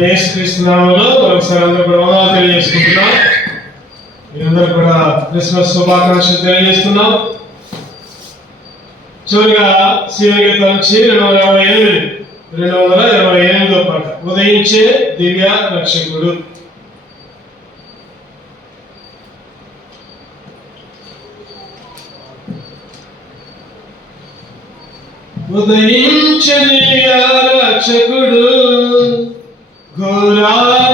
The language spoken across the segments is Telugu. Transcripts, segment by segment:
యేసుక్రీస్తు నామములో మరొకసారి అందరూ కూడా వందనాలు తెలియజేసుకుంటున్నాం. మీరందరూ కూడా క్రిస్మస్ శుభాకాంక్షలు తెలియజేస్తున్నాం. చివరిగా శివగీతం నుంచి 228వ పాట ఉదయించే దివ్య రక్షకుడు. ఉదయించే దివ్య రక్షకుడు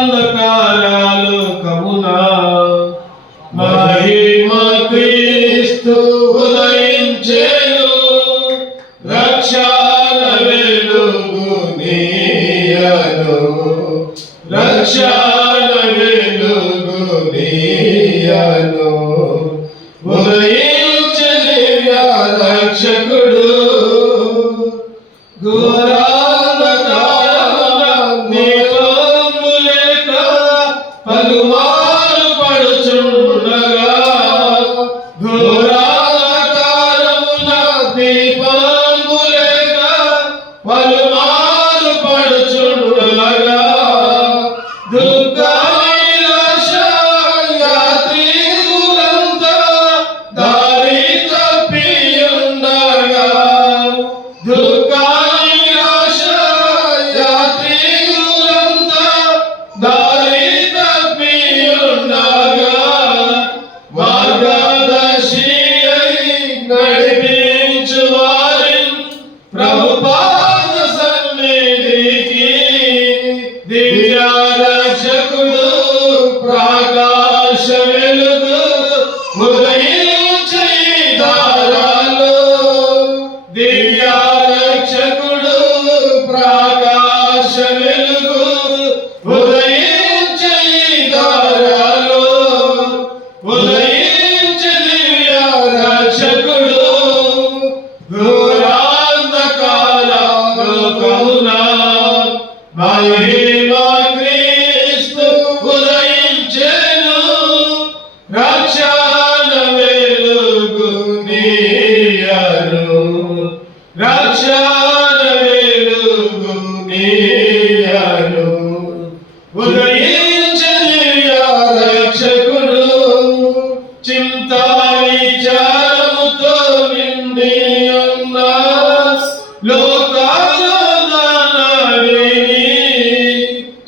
ఘోరాంధకారాలు కమునా మహిమ క్రీస్తు ఉదయించెను రక్షణ వెలుగు నీయను రక్షణ వెలుగు నీయను ఉదయించే దివ్య రక్షకుడు పలుమారు పడుచుండగా ఘోరాకారమున దీపము లేక పలుమారు పడుచుండగా దుఃఖ నిరాశ యాత్రికులంతా దారి తప్పియుండగా దుఃఖ నిరాశ యాత్రికులంతా దారి నడిపించు వారి ప్రభుపాద సన్నిధికి దివ్య రక్షకుడు ప్రకాశ వెలుగు ఉదయించే దారాలు దివ్య రక్షకుడు ప్రకాశ వెలుగు ఉదయించే దారాలు ఉదయించే దివ్య రక్షకుడు ఘోరాంధకార లోకమునా మహిమ క్రీస్తు ఉదయించెను రక్షణ వెలుగు నీయను రక్షణ వెలుగు నీయను ఉదయించే దివ్య రక్షకుడు చింతా విచారముతో నిండి ఉన్న లోకాలని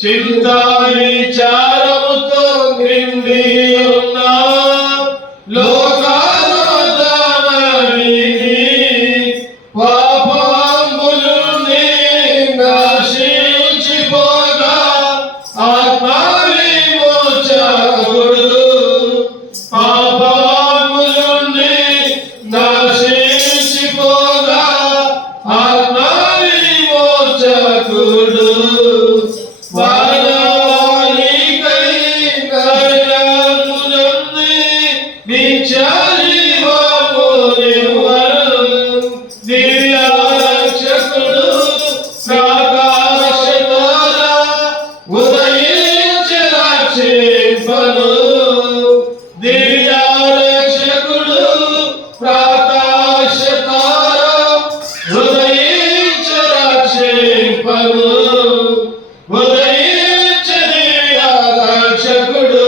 చింతా విచారముతో నిండి ఉన్న లోకాలని పాపములుని నశించిపోగా ఆత్మవిమోచకుడు పాపములుని నశించిపోగా ఆత్మవిమోచకుడు వారికై నరకమునందు నిత్యజీవమునివ్వరు దివ్య రక్షకుడు ప్రకాశ ద్వారా ఉదయించి రక్షింపను దివ్య రక్షకుడు ప్రకాశ ద్వారా ఉదయించి రక్షింపను ఉదయించే దివ్య రక్షకుడు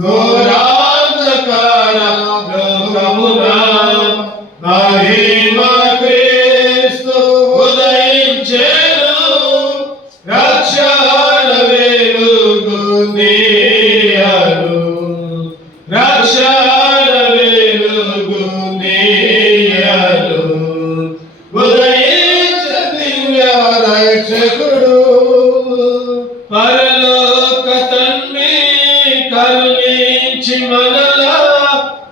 ఘోరాంధకార లోకమునా మహిమ క్రీస్తు ఉదయించెను రక్షణ వెలుగు నీయను రక్షణ వెలుగు నీయను ఉదయించే దివ్య రక్షకుడు పరలోక తండ్రి కరుణించి మనలా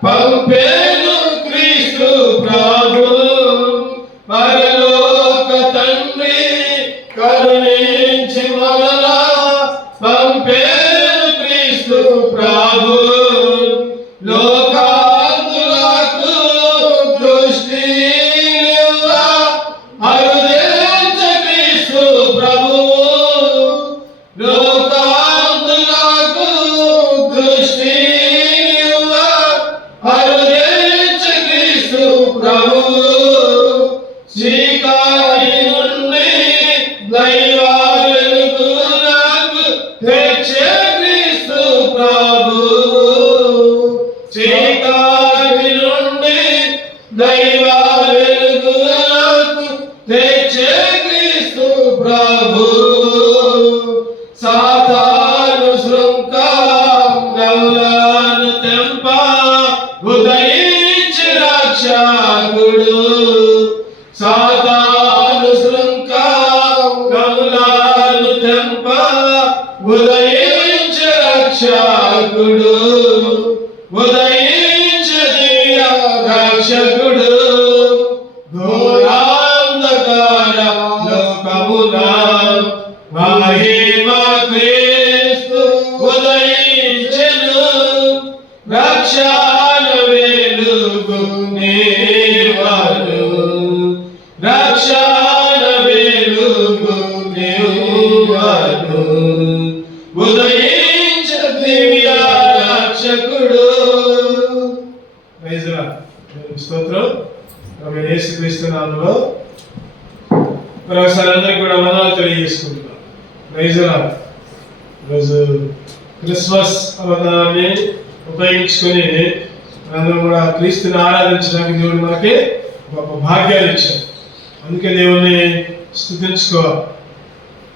పంపేను క్రీస్తు ప్రభు పరలోక తండ్రి కరుణించి మనలా పంపేను క్రీస్తు ప్రభు లోకాంతులకు దృష్టి అరుదించే క్రీస్తు ప్రభు లోకాంతులకు దృష్టి అరుదించే క్రీస్తు ప్రభు శ్రీకారి నుండి దైవ వెలుగు ప్రభు చీకటి నుండి దైవ వెలుగులకు తెచ్చే క్రీస్తు ప్రభు సాతాను శృంఖలలను తెంప ఉదయించి రక్షకుడు సాతాను శృంఖలలను తెంప ఉదయించి రక్షకుడు ఉదయించి దివ్య రక్షకుడు ఘోరాంధకార లోకమున మహిమ క్రీస్తు ఉదయించెను రక్షణ వెలుగు నీవను రక్షణ వెలుగు నీవను ఉదయించ దివ్య రక్షకుడు. స్తోత్రం. యేసుక్రీస్తు నామములో మరొకసారి అందరికీ కూడా వందనాలు తెలియజేసుకుంటున్నాం. ఈరోజు క్రిస్మస్ అవతారాన్ని ఉపయోగించుకొని అందరం కూడా క్రీస్తుని ఆరాధించడానికి దేవుడు మనకి గొప్ప భాగ్యాలు ఇచ్చారు. అందుకే దేవుణ్ణి స్తుతించుకోవాలి.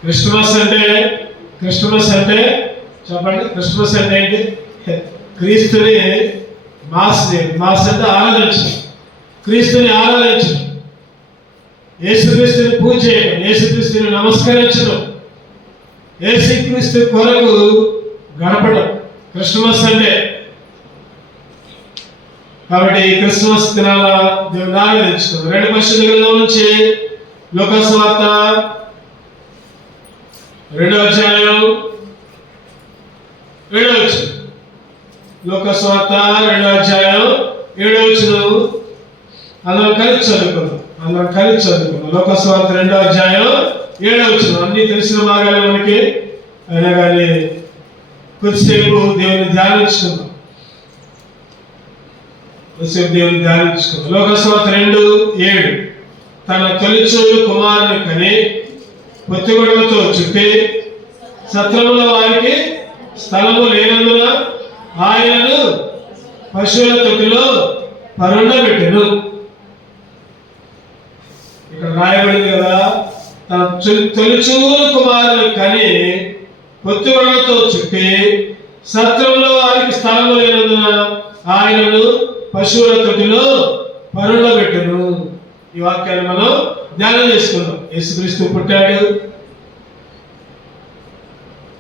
క్రిస్మస్ అంటే చెప్పండి, క్రిస్మస్ అంటే ఏంటి? క్రీస్తుని మాస్ అంటే ఆరాధించడం, క్రీస్తుని ఆరాధించడం, యేసుక్రీస్తుని పూజ చేయడం, యేసుక్రీస్తుని నమస్కరించడం, యేసుక్రీస్తు కొరకు గడపడం క్రిస్మస్ అంటే. కాబట్టి క్రిస్మస్ దినాల దేవుని ఆరాధించుకుందాం. 2 పరిశుద్ధ గ్రంథం నుంచి లూకా సువార్త 2వ అధ్యాయం 7వ వచనం. లూకా సువార్త 2వ అధ్యాయం 7వ వచనం అందరం కలిసి చదువుకుందాం. లూకా సువార్త 2వ అధ్యాయం 7వ వచనం. అన్ని తెలిసిన భాగాలే మనకి, అయినా కానీ కొద్దిసేపు దేవుని ధ్యానించుకుందాం. లూకా సువార్త 2:7. తన తొలిచూలు కుమారుని కని పొత్తిగుడ్డలతో చుట్టి సత్రముల వారికి స్థలము లేనందున ఆయనను పశువుల తొట్టిలో పరుండబెట్టెను. ఇక్కడ రాయబడింది కదా, తన తొలిచూలు కుమారుని కని పొత్తిగుడ్డలతో చుట్టి సత్రముల వారికి స్థలము లేనందున ఆయనను పశువుల తొట్టిలో పరుండబెట్టెను. ఈ వాక్యాన్ని మనం ధ్యానం చేసుకుందాం. యేసుక్రీస్తు పుట్టాడు,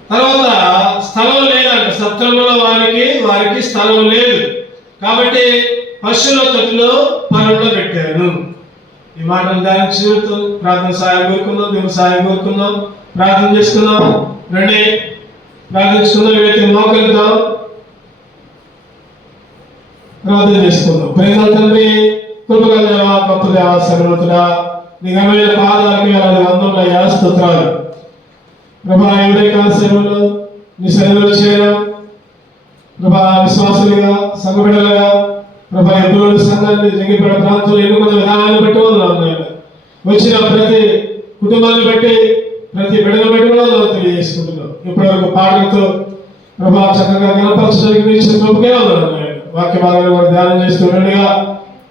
తర్వాత స్థలం లేదంట, సత్రముల వారికి స్థలం లేదు కాబట్టి పశువుల తొట్టిలో పరుండబెట్టాను. ఈ మాటలు ధ్యానించి ప్రార్థన సాయం కోరుకుందాం, దేవుని సాయం కోరుకుందాం, ప్రార్థన చేసుకుందాం. రండి ప్రార్థించుకుందాం. వీలైతే మోకరిద్దాం, ప్రార్థన చేసుకుందాం. ప్రేమ తండ్రి, కృపగల దేవా, గొప్ప దేవా, సర్వోన్నతుడా, నీ ఘనమైన పాదాలకు వేలాది వందములయ్యా, స్తోత్రాలు. ప్రభా, ఈ ఉదయకాల సేవలో నీ సన్నిధిలో చేరడం, ప్రభా, విశ్వాసులుగా సంఘబిడ్డలుగా ప్రభా, ఎప్పుడు సంఘాన్ని జగిపేట ప్రాంతంలో ఎన్నుకున్న విధానాన్ని బట్టి వందనాలు. వచ్చిన ప్రతి కుటుంబాన్ని బట్టి, ప్రతి బిడ్డను బట్టి కూడా తెలియజేసుకుంటున్నాం. ఇప్పటివరకు పాటలతో ప్రభా చక్కగా కనపరచడానికి ఇచ్చిన కృపకే వందనాలు. వాక్య భాగాన్ని కూడా ధ్యానం చేస్తుండగా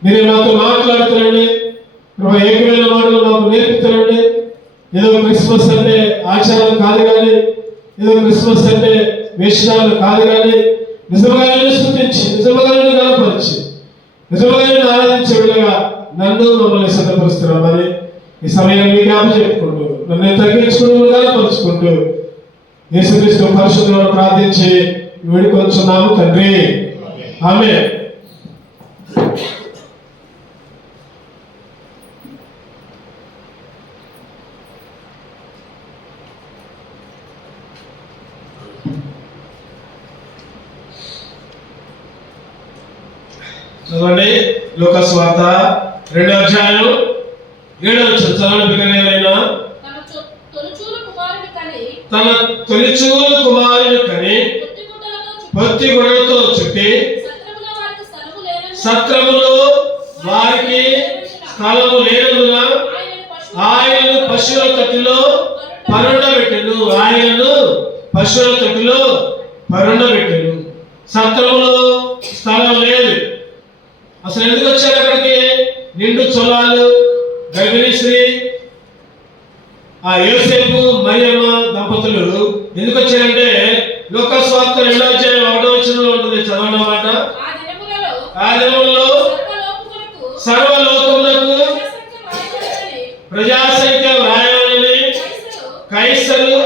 మీరే మాతో మాట్లాడుతున్నాండి ప్రభా, ఏకమైన మాటలు మాకు నేర్పుతారండి. ఏదో క్రిస్మస్ అంటే ఆచారం కాదు కానీ, ఏదో క్రిస్మస్ అంటే వేషాలు కాదు కానీ, నిజంగా స్తుతించి, నిజంగా కనపరిచి, నిజంగా ఆరాధించే విధంగా నన్ను మమ్మల్ని సిద్ధపరుస్తున్నామని ఈ సమయాన్ని జ్ఞాపకం చెప్పుకుంటూ, నన్ను తగ్గించుకుంటూ కనపరుచుకుంటూ యేసుక్రీస్తు పరిశుద్ధులను ప్రార్థించి వేడుకొంచున్నాము తండ్రి, ఆమేన్. చదవండి. లూకా సువార్త 2వ అధ్యాయం 7వ వచనం చదవండి. బిగ్గరగా, తన తొలిచూలు కుమారుని కని పొత్తిగుడ్డలతో చుట్టి సత్రములో వారికి స్థలము లేనందున ఆయనను పశువుల తొట్టిలో పరుండబెట్టెను. సత్రములో స్థలం లేదు. అసలు ఎందుకు వచ్చారు అక్కడికి? నిండు చొలాలు, గర్భిణీ స్త్రీ, ఆ యోసేపు మరియమ్మ దంపతులు ఎందుకు వచ్చారంటే లూకా సువార్త 2వ అధ్యాయం 1వ వచనంలో ఉంటుంది, చదవండి మాట. ఆ దినములలో సర్వలోకములకు ప్రజాసంఖ్య వ్రాయాలని కైసరు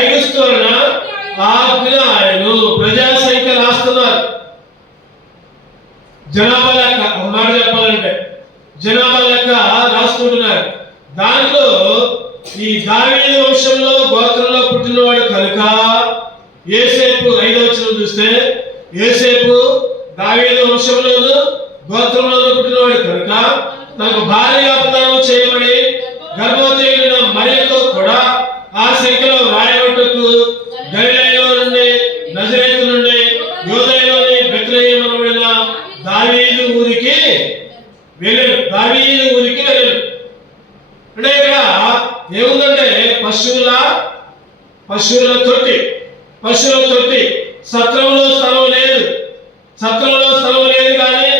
ఐగుస్తు వలన ఆజ్ఞ ఆయను. ప్రజాసంఖ్య రాస్తున్నారు, జనాభా లెక్క. ఒక మాట చెప్పాలంటే జనాభా లెక్క రాసుకుంటున్నారు. దాంట్లో ఈ దావీదు వంశంలో గోత్రంలో పుట్టినవాడు కనుక యోసేపు 5వ వచనం చూస్తే యోసేపు దావీదు వంశంలోను గోత్రంలో పుట్టినవాడు కనుక తనకు భార్య అపదానం చేయబడి గర్భవతి అయిన మరియతో కూడా ఆ సంఖ్యలో రాయబట్టుకు గలిలయలో నుండి నజరేతు నుండి యూదయలోని బెత్లెహేము అనబడిన దావీదు ఊరికి వెళ్ళాడు. దావీదు ఊరికి వెళ్ళాడు అంటే ఇక్కడ ఏముందంటే పశువుల తొట్టి. సత్రంలో స్థలం లేదు, కానీ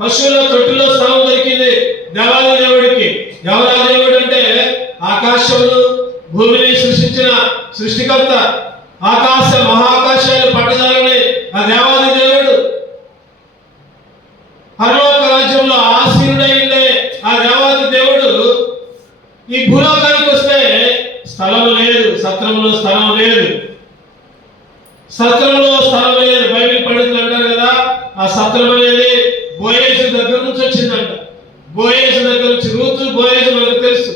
పశువుల తొట్టిలో స్థలం దొరికింది దేవాది దేవుడికి. ఎవరా దేవుడు అంటే ఆకాశమును భూమిని సృష్టించిన సృష్టికర్త, ఆకాశ మహాకాశాలు పట్టదాలని ఆ దేవాది దేవుడు. పరలోక రాజ్యంలో ఆసీనుడైందే ఆ దేవాది దేవుడు ఈ భూలోకానికి వస్తే స్థలం లేదు, సత్రంలో స్థలం లేదు. బైబిల్ పండితులు అంటారు కదా, ఆ సత్రం అనేది బోయేజు దగ్గర నుంచి వచ్చిందంట. బోయేజు దగ్గర నుంచి రూతు బోయేజు మనకు తెలుసు.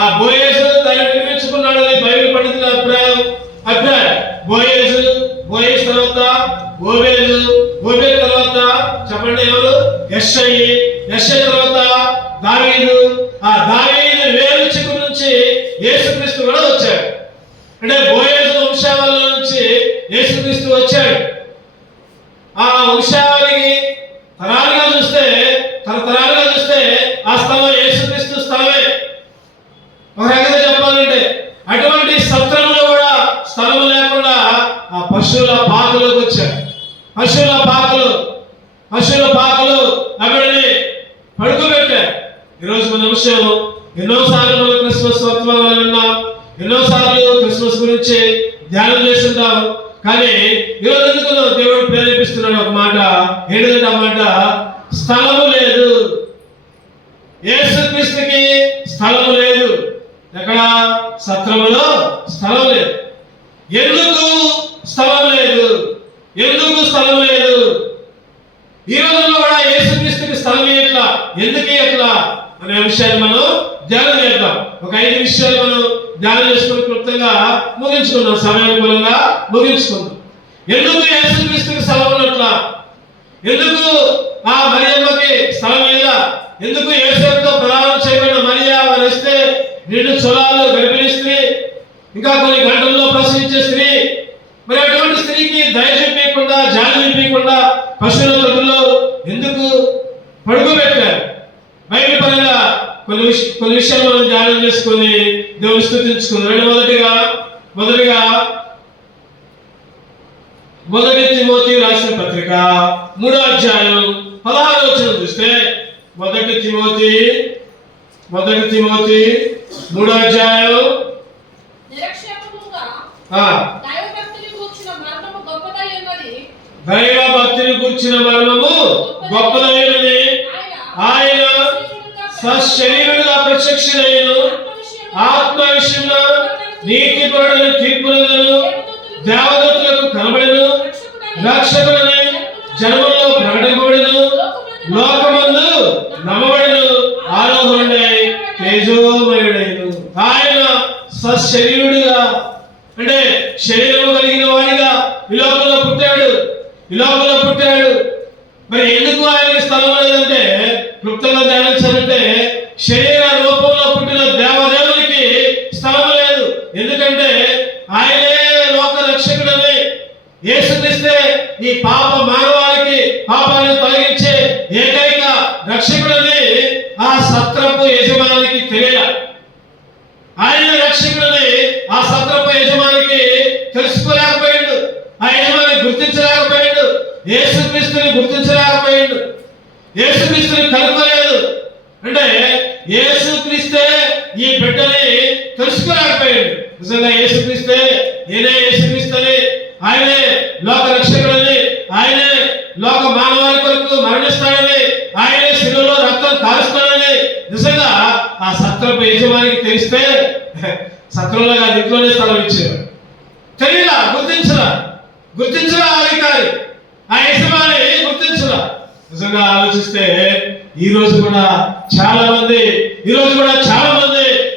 ఆ బోయేజు దాన్ని నిర్మించుకున్నాడని బైబిల్ పండితుల అభిప్రాయం. బోయేజు తర్వాత ఓబేలు తర్వాత చెప్పండి ఎవరు? యెషయి తర్వాత దావీదు. ఆ దావీదు వేరు చిగురు నుంచి యేసుక్రీస్తు కూడా వచ్చాడు. అంటే బోయేజు వంశావళి నుంచి యేసుక్రీస్తు వచ్చాడు. ఆ వంశావళికి తరతరాలుగా చూస్తే ఆ స్థలం యేసుక్రీస్తు స్థలమే. ఒక రకంగా చెప్పాలంటే అటువంటి సత్రంలో కూడా స్థలం లేకుండా ఆ పశువుల పాకలోకి వచ్చాడు. పశువుల పాకలు అక్కడనే పడుకోబెట్టారు. ఈరోజు మన అంశం ఎన్నోసార్లు మనం క్రిస్మస్ వర్తమానాలు విన్నాం, ఎన్నోసార్లు క్రిస్మస్ గురించి ధ్యానం చేస్తుంటాం. కానీ ఈరోజు ఎందుకు దేవుడు ప్రేరేపిస్తున్నాడు ఒక మాట. ఏంటంటే ఆ మాట స్థలము లేదు. యేసుక్రీస్తుకి స్థలము లేదు. ఎక్కడ? సత్రములో స్థలం లేదు. ఎందుకు స్థలం లేదు? ఈ రోజుల్లో కూడా యేసుక్రీస్తుకి స్థలం ఎట్లా, ఎందుకు ఎట్లా అనే విషయాన్ని మనం ధ్యానం చేద్దాం. ఒక 5 విషయాలు మనం ధ్యానం చేసుకుని క్లుప్తంగా ముగించుకుందాం, సమయానుకూలంగా ముగించుకుందాం. ఎందుకు యేసుక్రీస్తుకి స్థలం ఉన్నట్లా? ఎందుకు ఆ మరియమ్మకి స్థలం లేదా? ఎందుకు యేసుతో ప్రదానం చేయబడిన మరియ వారు వస్తే నిండు చొలాలు గర్భిణీ స్త్రీ, ఇంకా కొన్ని గంటల్లో ప్రసవించే స్త్రీ, మరి అటువంటి స్త్రీకి దయ చూపించకుండా జాలి చూపించకుండా పశువుల తొట్టులో ఎందుకు పడుకోబెట్టారు? బైబిల్ పరంగా కొన్ని విషయాలు మనం ధ్యానం చేసుకుని దేవుని స్తుతించుకుందాం. మొదటిగా మొదటి తిమోతి రాసిన పత్రిక 3వ అధ్యాయం 16వ వచనం చూస్తే మొదటి తిమోతి 3వ అధ్యాయం దైవ భక్తిని కూర్చిన మర్మము గొప్పదైనది. ఆయన సశరీరుడుగా ప్రత్యక్షుడైన ఆత్మ విషయంలో నీతిపరుడైన తీర్పులను దేవదూతలకు కనబడెను, రక్షకుడని జనములో ప్రకటింపబడెను, లోకమందు నమ్మబడెను, ఆరోహణుడై తేజోమయుడైను. ఆయన సశరీరుడుగా అంటే శరీరము కలిగిన వాడిగా ఈ లోకంలో పుట్టాడు. మరి ఎందుకు ఆయనకి స్థలం లేదంటే క్లుప్తంగా ధ్యానించాలంటే శరీర రూపంలో పుట్టిన దేవదేవునికి స్థలం లేదు. ఎందుకంటే ఆయనే లోక రక్షకుడని, యేసుక్రీస్తే ఈ పాప మానవాళికి పాపాన్ని తొలగించే ఏకైక రక్షకుడని ఆ సత్రపు యజమానికి తెలియాలి. ఆయన రక్షకుడని ఆ సత్రపు యజమానికి తెలుసుకోలేకపోయాడు, ఆ యజమాని గుర్తించలేకపోయాడు. యేసుక్రీస్తుని కనుక్కోలేదు. అంటే యేసుక్రీస్తే ఈ బిడ్డని తెలుసుకోలేకపోయాడు. నిజంగా యేసుక్రీస్తే నేనే యేసుక్రీస్తుని, ఆయనే లోక రక్షకుడని, ఆయనే లోక మానవాళి కొరకు మరణిస్తాడని, ఆయనే శిలువలో రక్తం కారుస్తాడని నిజంగా ఆ సత్రపు యజమానికి తెలిస్తే సత్రంలో కాదు ఇంట్లోనే స్థలం ఇచ్చారు. తెలియలా, గుర్తించరా అధికారి, ఆ యజమాని గుర్తించరా. నిజంగా ఆలోచిస్తే ఈ రోజు కూడా చాలా మంది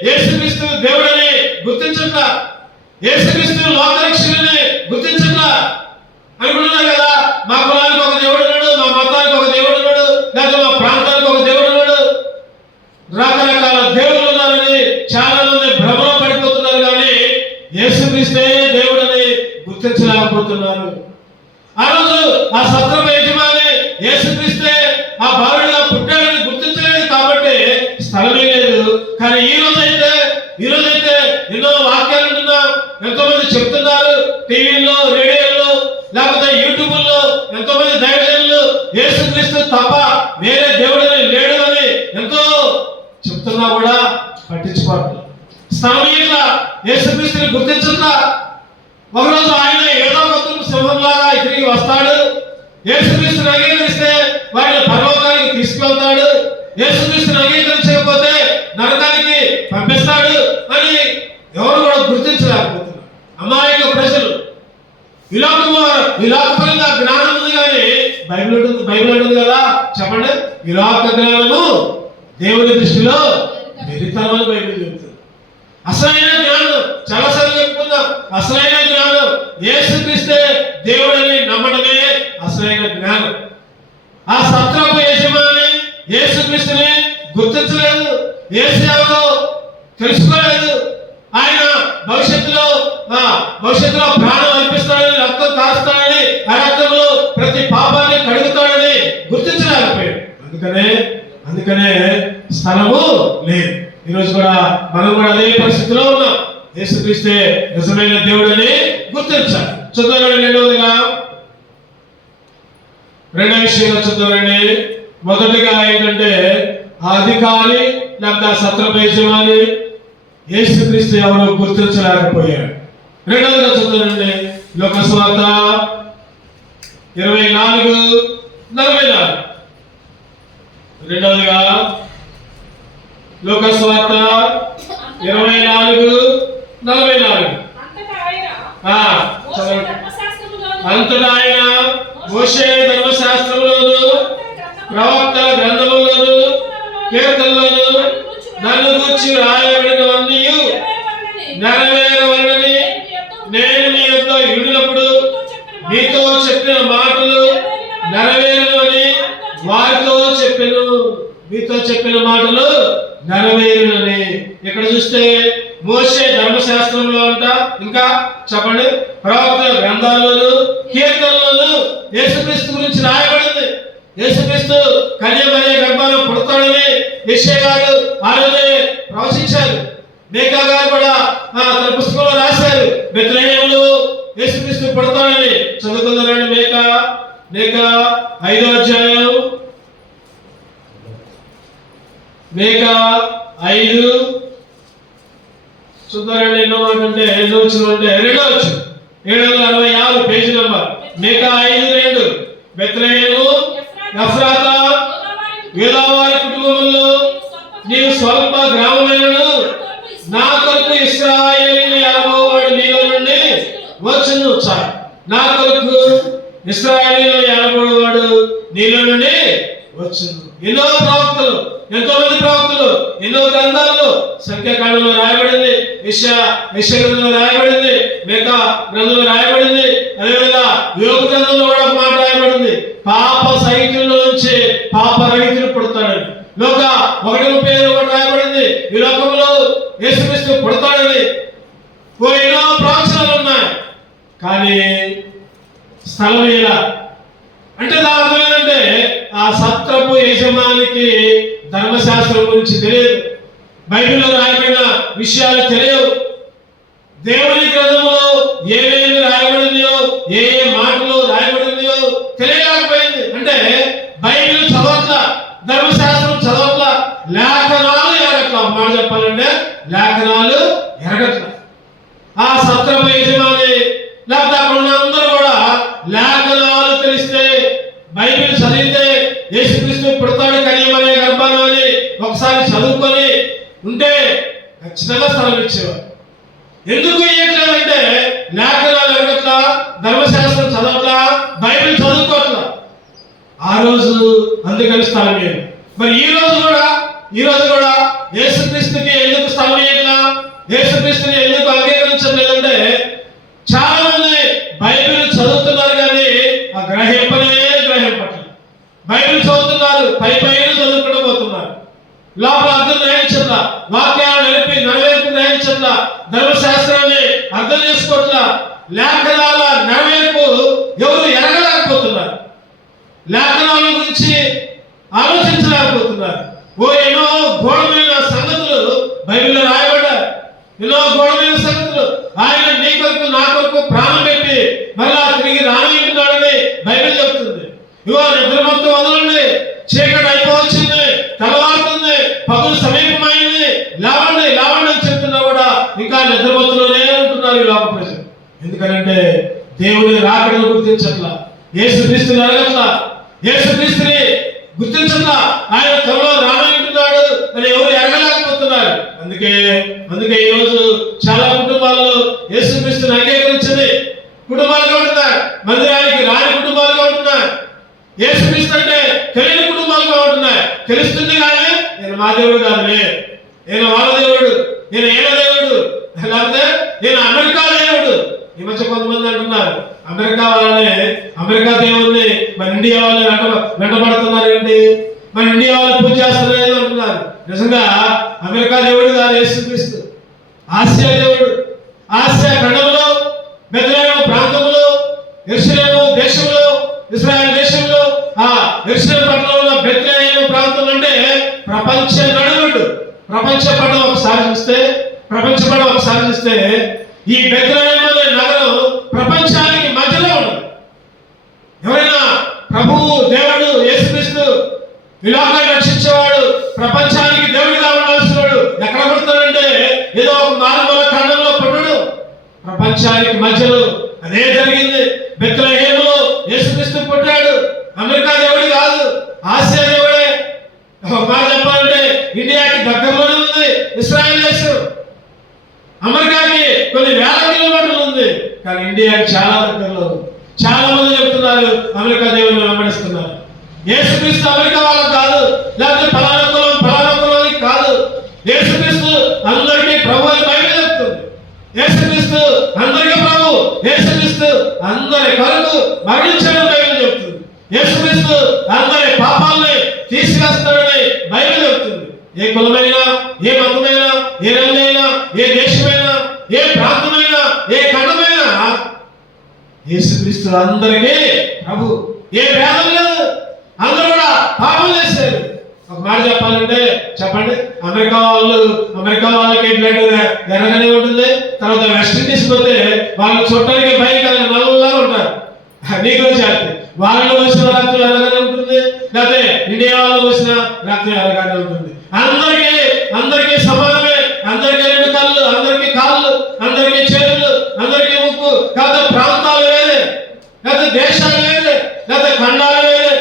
యేసుక్రీస్తు దేవుడని గుర్తించట్లా, యేసుక్రీస్తు లోకరక్షకుడిని గుర్తించట్లా. అనుకుంటున్నారు కదా, మా కులానికి ఒక దేవుడు ఉన్నాడు, మా మతానికి ఒక దేవుడు ఉన్నాడు, లేదా మా ప్రాంతానికి ఒక దేవుడు ఉన్నాడు, రకరకాల దేవుళ్ళు ఉన్నారని చాలా మంది భ్రమలో పడిపోతున్నారు. కానీ యేసుక్రీస్తే దేవుడని గుర్తించలేకపోతున్నారు. ఆ రోజు ఆ సత్రం యజమాని యేసుక్రీస్తే ఆ బాలుడిగా పుట్టాడని గుర్తించలేదు కాబట్టి స్థలమే లేదు. కానీ ఈ రోజైతే ఎన్నో వాక్యాలు వింటున్నాం, ఎంతో మంది చెప్తున్నారు, టీవీల్లో, రేడియోల్లో, లేకపోతే యూట్యూబ్లో ఎంతో మంది దైవజనులు యేసుక్రీస్తు తప్ప వేరే దేవుడని లేడు అని ఎంతో చెప్తున్నా కూడా పట్టించుకోవట్లేదు. స్థలమీయంగా యేసుక్రీస్తుని గుర్తించట్లా. ఒకరోజు ఆయన ఏదో ఒక సింహంలాగా తిరిగి వస్తాడు. యేసుక్రీస్తుని అంగీకరిస్తే వారిని పరలోకానికి తీసుకెళ్తాడు, యేసుక్రీస్తుని అంగీకరించకపోతే నరకానికి పంపిస్తాడు అని ఎవరు కూడా గుర్తించలేకపోతున్నారు. అమాయక ప్రజలు. ఈ లోకపరంగా జ్ఞానం ఉంది కానీ బైబిల్ ఉంటుంది కదా, చెప్పండి. ఈ లోక జ్ఞానము దేవుని దృష్టిలో వెరితనమని బైబిల్ చెబుతుంది. అసలైన జ్ఞానం చాలాసార్లు చెప్పుకుందాం. అసలైన జ్ఞానం యేసుక్రీస్తే దేవుడని నమ్మడమే అసలైన జ్ఞానం. ఆ సత్రపు యజమాని యేసుక్రీస్తుని గుర్తించలేదు, యేసు ఎవరో తెలుసుకోలేదు. ఆయన భవిష్యత్తులో ప్రాణం అర్పిస్తాడని, రక్తం కాస్తాడని, ఆ రక్తంలో ప్రతి పాపాన్ని కడుగుతాడని గుర్తించలేకపోయాడు. అందుకనే స్థలము లేదు. ఈరోజు కూడా మనం కూడా అదే పరిస్థితిలో ఉన్నాం. యేసుక్రీస్తే నిజమైన దేవుడని గుర్తించాలి. చదవండి. రెండో విషయంలో చదవండి. మొదటిగా ఏంటంటే ఆ అధికారి లేకపోతే ఆ సత్రపు యజమాని యేసుక్రీస్తు ఎవరో గుర్తించలేకపోయాడు. రెండవదిగా చదవండి. లోక సువార్త 24:44. రెండవదిగా లోక సువార్త 24:44. అంతటా ఆయన మోషే ధర్మశాస్త్రములోను ప్రవక్తల గ్రంథములోను కీర్తనలోను నన్ను గూర్చి రాయబడినవన్నీ నెరవేరవలెనని నేను మీ యొద్ద ఉండినప్పుడు మీతో చెప్పిన మాటలు నెరవేరునని వారితో చెప్పెను. మీతో చెప్పిన మాటలు నెరవేరునని. ఇక్కడ చూస్తే మోషే ధర్మశాస్త్రంలో అంట, ఇంకా చెప్పండి ప్రవక్తల గ్రంథాల్లోను కీర్తనలోను యేసుక్రీస్తు గురించి రాయబడింది. యేసుక్రీస్తు కన్యమరియ గర్భంలో పుడతాడని యెషయా గారు ఆ రోజే ప్రవచించారు. మీకా గారు కూడా తన పుస్తకంలో రాశారు, బెత్లెహేములో యేసుక్రీస్తు పుడతాడని. చదువుకుందారండి. మీకా 5వ అధ్యాయం, మీకా 5 చూద్దారండి. ఎన్నో మాట అంటే ఎన్నో వచ్చిన అంటే 2వ వచనం, 766 పేజీ నంబర్. మీకా 5:2. బెత్లెహేము ఎఫ్రాతా యూదావారి కుటుంబములో నీవు స్వల్ప గ్రామమైనను నా కొరకు ఇశ్రాయేలీయుల 50వాడు నీలో నుండి వచ్చును. నా కొరకు ఇశ్రాయేలీయుల 50వాడు నీలో నుండి వచ్చును. ఎన్నో ప్రవక్తలు, ఎంతో మంది ప్రవక్తలు, ఎన్నో గ్రంథాల్లో సంఖ్యాకాండంలో రాయబడింది, యెషయా గ్రంథంలో రాయబడింది, మీకా గ్రంథంలో రాయబడింది. అదేవిధంగా యోబు గ్రంథంలో కూడా ఒక మాట రాయబడింది, పాప సహితుల్లో నుంచి పాప రహితుడు పుడతాడని. లోక 1:37 కూడా రాయబడింది, ఈ లోకంలో యేసుక్రీస్తు పుడతాడని. ఎన్నో ప్రవచనాలు ఉన్నాయి కానీ స్థలం ఇలా అంటే దాని అర్థం ఏంటంటే ఆ సత్రపు యజమానికి ధర్మశాస్త్రం గురించి తెలియదు, బైబిల్లో రాయబడిన విషయాలు తెలియవు, దేవుని గ్రంథంలో ఏమేమి రాయబడిందో ఏ మాటలు రాయబడిందో తెలియలేకపోయింది. అంటే బైబిల్ చదవట్లా, చెప్పాలంటే లేఖనాలు ఎరగట్ల. ఆ సత్రపు యజమాని లేకపోతే అక్కడ ఉన్న అందరూ కూడా లేఖనాలు తెలిస్తే, బైబిల్ చదివితే యేసుక్రీస్తు పుడతాడు కనియమనే గర్భాలు అని ఒకసారి చదువుకొని ఉంటే ఖచ్చితంగా స్థలం ఇచ్చేవారు. ఎందుకు ఇవ్వట్లేదంటే లేఖనాలు ఎరగట్లా, ధర్మశాస్త్రం చదవట్లా, బైబిల్ చదువుకోవట్లా. ఆ రోజు అందుకని స్థలం లేదు. మరి ఈ రోజు కూడా యేసుక్రీస్తుకి ఎందుకు స్థలం ఇవ్వట్లా, యేసుక్రీస్తుని ఎందుకు అంగీకరించలేదంటే చాలా మంది బైబిల్ చదువుతున్నారు కానీ ఆ గ్రహింపట్లేదు. బైబిల్ చదువుతున్నారు, పైన చదువుకుంటూ పోతున్నారు, లోపల అర్థం గ్రహించట్లా, వాక్యాలు నెరవేర్పు గ్రహించట్లా, ధర్మశాస్త్రాన్ని అర్థం చేసుకోవట్లా, లేఖనాల నెరవేర్పు ఎవరు ఎరగలేకపోతున్నారు, లేఖనాల గురించి ఆలోచించలేకపోతున్నారు. ఎన్నో ఘోరమైన సంగతులు బైబిల్లో రాయబడ్డారు. ఎన్నో ఘోరమైన సంగతులు. ఆయన నీ కొరకు నా కొరకు ప్రాణం పెట్టి మళ్ళా తిరిగి రానింటున్నాడని బైబిల్ చెప్తుంది. నిద్ర మొత్తం వదలండి, చీకటి అయిపోవచ్చింది, తెల్లవారుతుంది, పగులు సమీపమైంది, లేవండి అని చెప్తున్నా కూడా ఇంకా నిద్రమత్తులోనే ఉంటున్నారు ఈ లోక ప్రజలు. ఎందుకంటే దేవుని రాకడను గుర్తించట్లా, యేసుక్రీస్తుని అడగట్లా, యేసుక్రీస్తుని గుర్తించట్లా, ఆయన త్వరలో రానంటున్నాడు అని ఎవరు ఎరగలేకపోతున్నారు. అందుకే ఈ రోజు చాలా కుటుంబాల్లో యేసుక్రీస్తుని అంగీకరించని కుటుంబాలుగా ఉంటున్నారు, మందిరానికి రాని కుటుంబాలుగా ఉంటున్నారు. యేసుక్రీస్తు అంటే తెలియని కుటుంబాలుగా ఉంటున్నాయి. తెలుస్తుంది కానీ నేను మా దేవుడు కాదులే, నేను వాళ్ళ దేవుడు, నేను ఏన దేవుడు, లేకపోతే నేను అమెరికా దేవుడు. ఈ మధ్య కొంతమంది అంటున్నారు అమెరికా దేవుడిని మన ఇండియా వాళ్ళు వెంటబడుతున్నారు ఏంటి, మన ఇండియా వాళ్ళు పూజ చేస్తున్నారు అంటున్నారు. నిజంగా అమెరికా దేవుడు కాదు యేసుక్రీస్తు, ఆసియా దేవుడు. ఆసియా ఖండంలో బెత్లెహేము ప్రాంతంలో, యెరూషలేము దేశంలో, ఇశ్రాయేల్ దేశంలో, ఆ యెరూషలేము పట్టణంలో ఉన్న బెత్లెహేము ప్రాంతం అంటే ప్రపంచ నడుగుడు. ప్రపంచ పటం ఒకసారి చూస్తే ఈ బెత్లెహేము అనే నగరం ప్రపంచానికి మధ్యలో ఉంది. ఎవరైనా ప్రభువు దేవుడు యేసుక్రీస్తు ఈ లోకాన్ని రక్షించేవాడు, ప్రపంచానికి దేవుడిగా ఉండాల్సిన వాడు ఎక్కడ పుడతాడంటే ఏదో ఒక మారుమూల ఖండంలో పుట్టడు, ప్రపంచానికి మధ్యలో. అదే జరిగింది. బెత్లెహేములో యేసుక్రీస్తు పుట్టాడు. అమెరికా దేవుడు కాదు, ఆసియా దేవుడే. ఒక మాట చెప్పాలంటే ఇండియాకి దగ్గరలోనే ఉంది ఇశ్రాయేల్ దేశం. అమెరికాకి కొన్ని వేల కిలోమీటర్లు ఉంది, కానీ ఇండియాకి చాలా దగ్గరలో. చాలా మంది చెప్తున్నారు అమెరికా దేవుడిని వెంబడిస్తున్నారు. యేసుక్రీస్తు అమెరికా వాళ్ళకి కాదు, లేకపోతే ఫలానా కులానికి కాదు. యేసుక్రీస్తు అందరికీ ప్రభు అని బైబిల్ చెప్తుంది. యేసుక్రీస్తు అందరికీ ప్రభు, యేసుక్రీస్తు అందరి కొరకు మరణించడం బైబిల్ చెప్తుంది. యేసుక్రీస్తు అందరి పాపాలని తీసుకొస్తాడని బైబిల్ చెప్తుంది. ఏ కులమైనా, ఏ మతమైనా, ఏ రంగైనా, ఏ దేశమైనా, ఏ ప్రాంతమైనా, ఏ ఖండమైనా యేసుక్రీస్తు అందరికీ ప్రభు. ఏ భేదం లేదు, అందరూ కూడా పాపం చేశారు. ఒక మాట చెప్పండి, అమెరికా వాళ్ళకి బ్లడ్ ఎర్రగానే ఉంటుంది. తర్వాత వెస్ట్ ఇండీస్ పోతే వాళ్ళు చుట్టానికి భయంకరంగా నల్లగా ఉంటారు, నీకు జాతి. వాళ్ళని వచ్చిన రక్తం ఎర్రగానే ఉంటుంది, లేకపోతే ఇండియా వాళ్ళు వచ్చిన రక్తం ఎర్రగానే ఉంటుంది. అందరికీ సమానమే. అందరికీ రెండు కళ్ళు, అందరికీ కాళ్ళు, అందరికీ చేతులు, అందరికీ ముక్కు. కాకపోతే ప్రాంతాలు వేరే, లేకపోతే దేశాలు వేరే, లేకపోతే ఖండాలు వేరే,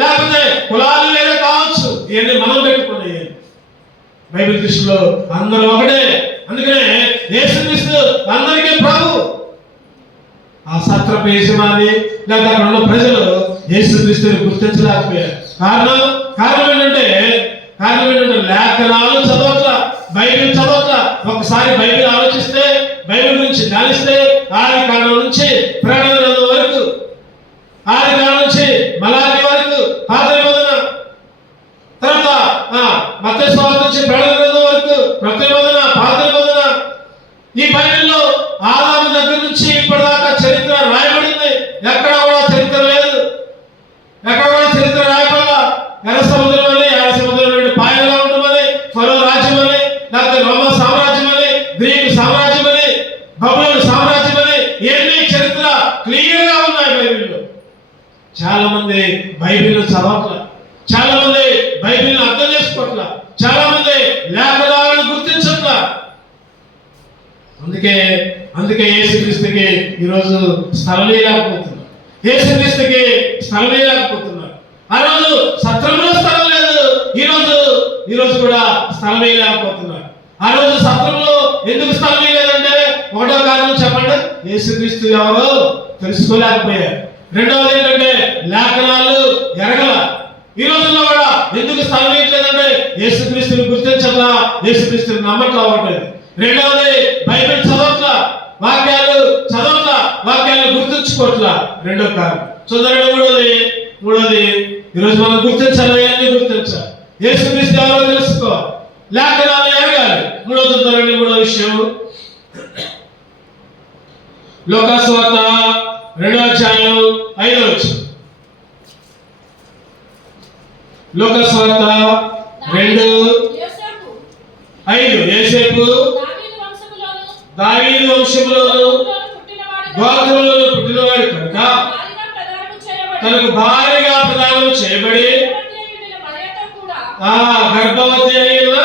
లేకపోతే కులాలు వేరే కావచ్చు. ఇవన్నీ మనం పెట్టుకునే బైబిల్ దృష్టిలో అందరూ ఒకటే. అందుకనే యేసుక్రీస్తు అందరికీ ప్రభు. ఆ సత్రపు యజమాని లేదా అక్కడ ఉన్న ప్రజలు యేసుక్రీస్తుని గుర్తించలేకపోయారు. కారణం ఏంటంటే లేఖనాలు చదవట్లా, బైబిల్ చదవట్లా. ఒకసారి బైబిల్ ఆలోచిస్తే, బైబిల్ గురించి ధ్యానిస్తే ఆది కాండం నుంచి ప్రకటన గ్రంథం వరకు, ఆది కాండం నుంచి మలాకి వరకు, పాత నిబంధన, తర్వాత మత్తయి సువార్త నుంచి ప్రకటన గ్రంథం వరకు, కొత్త నిబంధన, పాత నిబంధన. ఈ బైబిల్లో ఆదాము దగ్గర నుంచి ఇప్పటిదాకా చరిత్ర రాయబడింది. ఎక్కడ కూడా చరిత్ర లేదు, ఎక్కడ కూడా చరిత్ర రాయబడాల. ఎర్ర సముద్రం అని, ఎర్ర సముద్రం నుండి పాయలుగా ఉండమని, ఫరో రాజ్యం అని, లేకపోతే రోమ సామ్రాజ్యం అని, గ్రీకు సామ్రాజ్యం అని, బబులోను సామ్రాజ్యం అని, ఇవన్నీ చరిత్ర క్లియర్ గా ఉన్నాయి బైబిల్లో. చాలా మంది బైబిల్ చదవట్ల, చాలా మంది బైబిల్ అర్థం చేసుకోవట్ల, చాలా మంది లేఖనాలను అందుకే అందుకే యేసుక్రీస్తుకి ఈరోజు స్థలమే లేకపోతున్నారు. యేసుక్రీస్తుకి స్థలమే లేకపోతున్నారు. ఆ రోజు సత్రంలో స్థలం లేదు, ఈరోజు కూడా స్థలమే లేకపోతున్నారు. ఆ రోజు సత్రంలో ఎందుకు స్థలమే లేదంటే ఒకటో కారణం చెప్పండి, యేసుక్రీస్తు ఎవరో తెలుసుకోలేకపోయారు. రెండవది ఏంటంటే లేఖనాలు ఎరగల. ఈ రోజుల్లో కూడా ఎందుకు స్థలం ఇవ్వట్లేదంటే యేసుక్రీస్తుని గుర్తించట్లా, యేసుక్రీస్తుని నమ్మట్లా అవ్వట్లేదు. రెండవది బైబిల్ చదవట్లా, వాక్యాలు గుర్తుంచుకోవట్లా. రెండో కారణం. చూడండి, మూడోది ఈరోజు మనం గుర్తించాలి, అన్ని గుర్తించాలి. యేసుక్రీస్తు ఎవరో తెలుసుకోవాలి, లేఖనాలు ఎరగాలి. మూడో విషయం లూకాసు వార్త 2వ అధ్యాయం 5వ వచనం. లూకాసు వార్త 2:5 యోసేపు దావీదు వంశములోను గోత్రములోను పుట్టినవాడు కనుక తనకు భార్యగా ప్రదానం చేయబడి గర్భవతి అయిన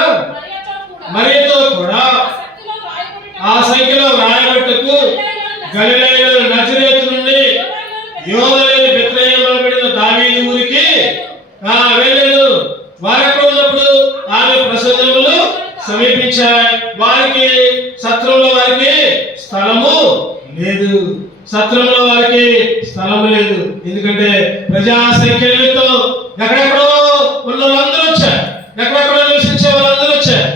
మరియతో కూడా ఆ సంఖ్యలో వ్రాయబట్టుకు గలిలయలోని నజరేతు నుండి యోదయలోని బెత్లెహేము అనబడిన దావీదు ఊరికి వెళ్ళెను. వారికి ఉన్నప్పుడు ఆమె ప్రసవములు సమీపించాయి. వారికి సత్రంలో స్థలము లేదు. ఎందుకంటే ప్రజా సంఖ్యలతో ఎక్కడెక్కడో ఉన్న వాళ్ళందరూ వచ్చారు, ఎక్కడెక్కడో నివసించే వాళ్ళందరూ వచ్చారు.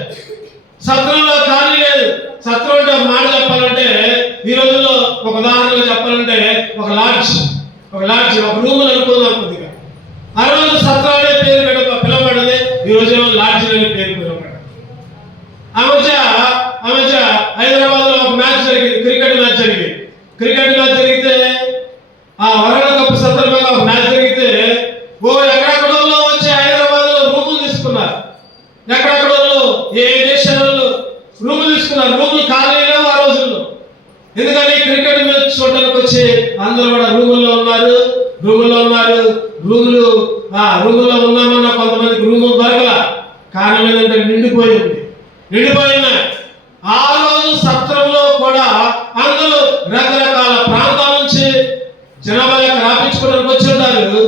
సత్రంలో ఖాళీ లేదు. సత్రం అంటే ఒక మాట చెప్పాలంటే, ఈ రోజుల్లో ఒక ఉదాహరణగా చెప్పాలంటే ఒక లాడ్జ్, ఒక రూమ్ అనుకుందాం కొద్దిగా. ఆ రోజు సత్రం అనే పేరు పిలవబడింది, ఈ రోజు ఏమో లాడ్జ్ అనే పేరు పిలవబడింది. ఆ మధ్య హైదరాబాద్ లో ఒక మ్యాచ్ జరిగింది, క్రికెట్ మ్యాచ్ జరిగితే ఆ వరల్డ్ కప్ సందర్భంగా ఒక మ్యాచ్ జరిగితే ఎక్కడెక్కడో వచ్చి హైదరాబాద్ లో రూములు తీసుకున్నారు. ఎక్కడెక్కడో ఏ దేశాలలో రూములు తీసుకున్నారు. రూములు ఖాళీ లేవు ఆ రోజుల్లో. ఎందుకని క్రికెట్ మ్యాచ్ చూడడానికి వచ్చి అందరూ కూడా రూముల్లో ఉన్నారు. రూముల్లో ఉన్నామన్నా కొంతమందికి రూములు దొరకల. కారణం ఏంటంటే నిండిపోయిన ఆ రోజు సత్రంలో కూడా అందరూ రకరకాల ప్రాంతాల నుంచి జనాభా లెక్క రాపించుకోవడానికి వచ్చి ఉంటారు.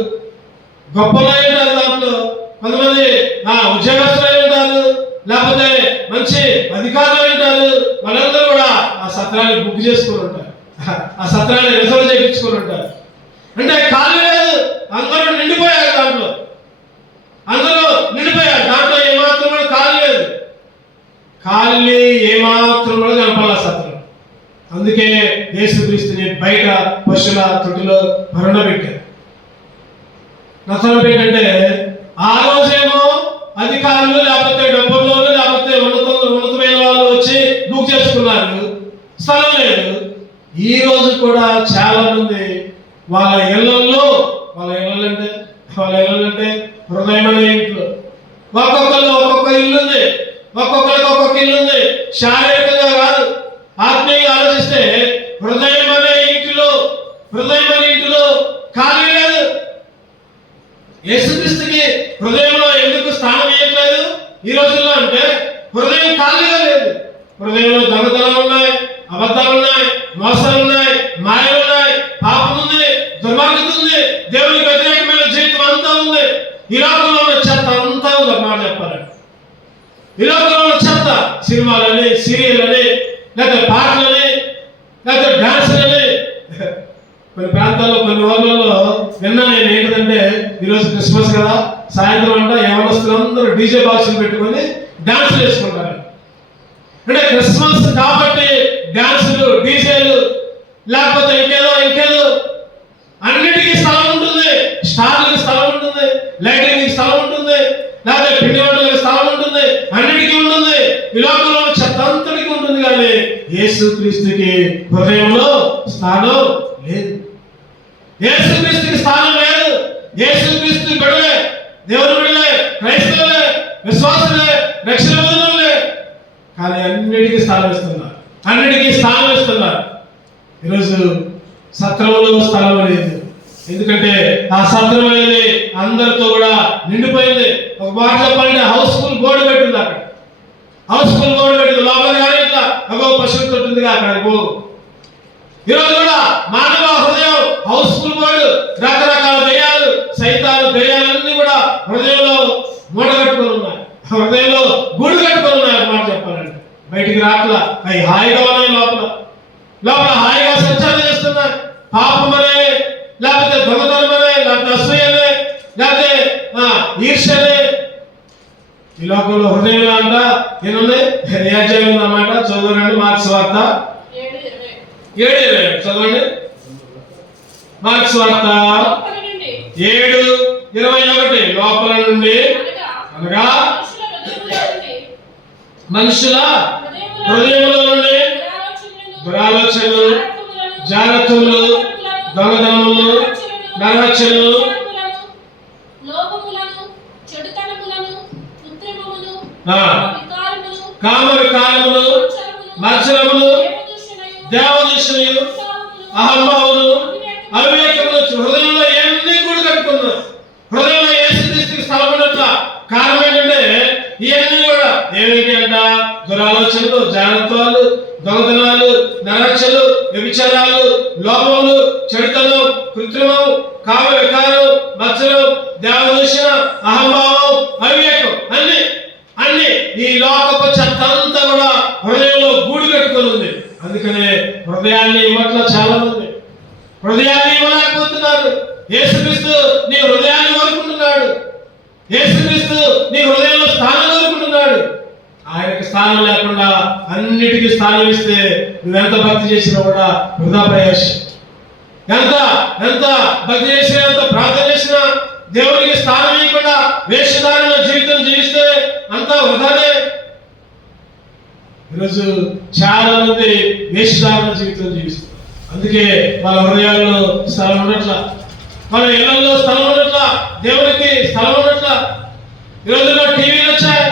గొప్పలు ఉంటారు, దాంట్లో కొంతమంది ఉద్యోగస్తులు ఉంటారు, లేకపోతే మంచి అధికారులు ఉంటారు. వాళ్ళందరూ కూడా ఆ సత్రాన్ని బుక్ చేసుకుని ఉంటారు, ఆ సత్రాన్ని రిజర్వ్ చేయించుకుని ఉంటారు. అంటే ఖాళీ లేదు, అందరూ నిండిపోయారు. దాంట్లో ఏమాత్రం కూడా ఖాళీ లేదు. ఏమాత్రం కూడా కనపాల సత్రం. అందుకే యేసుక్రీస్తుని బయట పశువుల తొట్టిలో మరణపెట్టారు. నచ్చడం ఏంటంటే ఆ రోజేమో అధికారులు లేకపోతే డబ్బుల్లోనూ లేకపోతే ఉన్నతమైన వాళ్ళు వచ్చి బుక్ చేసుకున్నారు, స్థలం లేదు. ఈ రోజు కూడా చాలా మంది వాళ్ళ ఇళ్ళల్లో అంటే హృదయమైన ఇంట్లో ఒక్కొక్కరికి ఒక్కొక్క ఇల్లు ఉంది. శారీరకంగా కాదు, ఆత్మీయంగా ఆలోచిస్తే హృదయం అనే ఇంటిలో ఖాళీ లేదు. యేసుక్రీస్తుకి హృదయంలో ఎందుకు స్థానం ఇవ్వట్లేదు ఈ రోజుల్లో అంటే హృదయం ఖాళీగా లేదు. హృదయంలో దొంగతనాలు ఉన్నాయి, అబద్ధాలు ఉన్నాయి, మోసాలు ఉన్నాయి, మాయలు ఉన్నాయి, పాపం ఉంది, దుర్మార్గత ఉంది, దేవునికి వ్యతిరేకమైన జీవితం అంతా ఉంది. ఈ లోకంలో ఉన్న చెత్త అంతా ఉంది. మాట చెప్పాలంటే ఈ లోకంలో ఉన్న చెత్త సినిమాలని, సీరియళ్ళని, లేకపోతే పాటలని, లేకపోతే డాన్సులని. కొన్ని ప్రాంతాల్లో కొన్ని ఊర్లలో విన్నా నేను ఏంటంటే, ఈరోజు క్రిస్మస్ కదా, సాయంత్రం అంట యవనస్తులందరూ డీజే బాక్సులు పెట్టుకొని డాన్సులు వేసుకుంటారు. అంటే క్రిస్మస్ కాబట్టి డాన్సులు, డీజేలు, లేకపోతే ఇంకేదో అన్నిటికీ స్థలం ఉంటుంది. స్టార్లకు స్థలం ఉంటుంది, లైటింగ్ స్థలం ఉంటుంది, లేకపోతే పిండి వంటలకు స్థలం ఉంటుంది, అన్నిటికీ ఉంటుంది. ఈ లోకంలో చెత్త అంతటికి ఉంటుంది. కానీ యేసుక్రీస్తుకి హృదయంలో స్థానం లేదు. యేసుక్రీస్తుకి స్థానం లేదు. యేసుక్రీస్తు బిడ్డలే, దేవుని బిడ్డలే, క్రైస్తవులే, విశ్వాసులే, రక్షణ పొందినోళ్ళే, కానీ అన్నిటికీ స్థానం ఇస్తున్నారు. ఈరోజు సత్రంలో స్థలం లేదు. ఎందుకంటే ఆ సత్రం అనేది అందరితో కూడా నిండిపోయింది. ఒక మాట చెప్పాలంటే హౌస్ఫుల్ బోర్డు పెట్టింది. అక్కడ హౌస్ఫుల్ బోర్డు పెట్టింది. లోపల అక్కడికి ఈరోజు కూడా మానవ హృదయం హౌస్ఫుల్ బోర్డు, రకరకాల దయ్యాలు, సైతాలు, దయ్యాలన్నీ కూడా హృదయంలో మూట కట్టుకొని ఉన్నాయి, హృదయంలో గూడు కట్టుకొని ఉన్నాయి అన్నమాట. చెప్పాలంటే బయటికి రాట్లా, అవి హాయిగా ఉన్నాయి, లోపల హాయిగా సంచారం చేస్తున్నాయి. పాపమనే, లేకపోతే దొంగతనమనే, లేకపోతే అసూయనే, లేకపోతే ఈర్ష్యనే. ఈ లోకంలో హృదయంలో అంట ఏమున్నాయి? అధ్యాయం ఉందన్నమాట. చదువురండి మార్క్స్ వార్త 7:20 చదవండి. మార్క్స్ వార్త 7:21. లోపల నుండి అనగా మనుషుల హృదయంలో నుండి దురాలోచనలు, జాగ్రత్తలు, దొంగతనములు, నరహత్యలు, కామ వికారములు, మత్సరములు, దేవదూషణలు, అహంభావములు, అవివేకములు హృదయంలో ఎన్ని గూడు కట్టుకున్నారు. హృదయంలో యేసుక్రీస్తుకి స్థలం ఉన్నట్ల. కారణం ఏంటంటే ఇవన్నీ కూడా ఏమిటి అంట? దురాలోచనలు, జాగ్రత్తలు, దొంగతనాలు, నరహత్యలు, వ్యభిచారాలు, లోపములు, చెడుతనం, కృత్రిమం, కామ వికారం, మత్సరం, దేవదూషణ, అహంభావం, అవివేకం అన్ని ఈ లోకపు చెత్త అంతా కూడా హృదయంలో గూడు కట్టుకొని ఉంది. అందుకనే హృదయాన్ని ఇవ్వట్ల చాలా మంది, హృదయాన్ని ఇవ్వలేకపోతున్నారు. యేసుక్రీస్తు నీ హృదయాన్ని కోరుకుంటున్నాడు. యేసుక్రీస్తు నీ హృదయంలో స్థానం కోరుకుంటున్నాడు. ఆయనకి స్థానం లేకుండా అన్నిటికీ స్థానం ఇస్తే నువ్వెంత భక్తి చేసినా కూడా వృధా ప్రయాసం. ఎంత భక్తి చేసినా, ఎంత ప్రార్థన చేసినా దేవునికి స్థానం ఇవ్వకుండా వేషధారణ జీవితం జీవిస్తే అంతా వృధానే. ఈరోజు చాలా మంది వేషధారణ జీవితం జీవిస్తారు. అందుకే వాళ్ళ హృదయాల్లో స్థలం ఉన్నట్ల, వాళ్ళ ఇళ్లలో స్థలం ఉన్నట్ల, దేవునికి స్థలం ఉన్నట్ల. ఈరోజులో టీవీలు వచ్చాయి,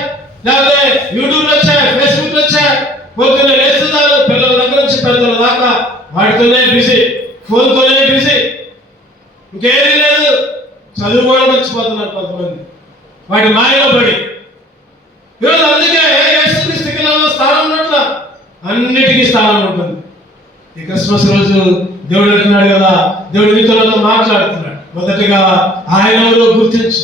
లేకపోతే యూట్యూబ్లు వచ్చాయి, ఫేస్బుక్లు వచ్చాయి. పొద్దున్న లేస్తున్నారు పిల్లల దగ్గర నుంచి పెద్దల దాకా వాటితోనే బిజీ, ఫోన్తోనే బిజీ, ఇంకేమీ లేదు. చదువు కూడా మర్చిపోతున్నారు కొంతమంది వాటి మాయలో పడి. ఈరోజు అందుకే యేసుక్రీస్తుకి స్థానం ఉన్నట్ల అన్నిటికీ స్థానం ఉంటుంది. ఈ క్రిస్మస్ రోజు దేవుడు అంటున్నాడు కదా, దేవుడు నీతో మాట్లాడుతున్నాడు. మొదటిగా ఆయన ఎవరో గుర్తించు,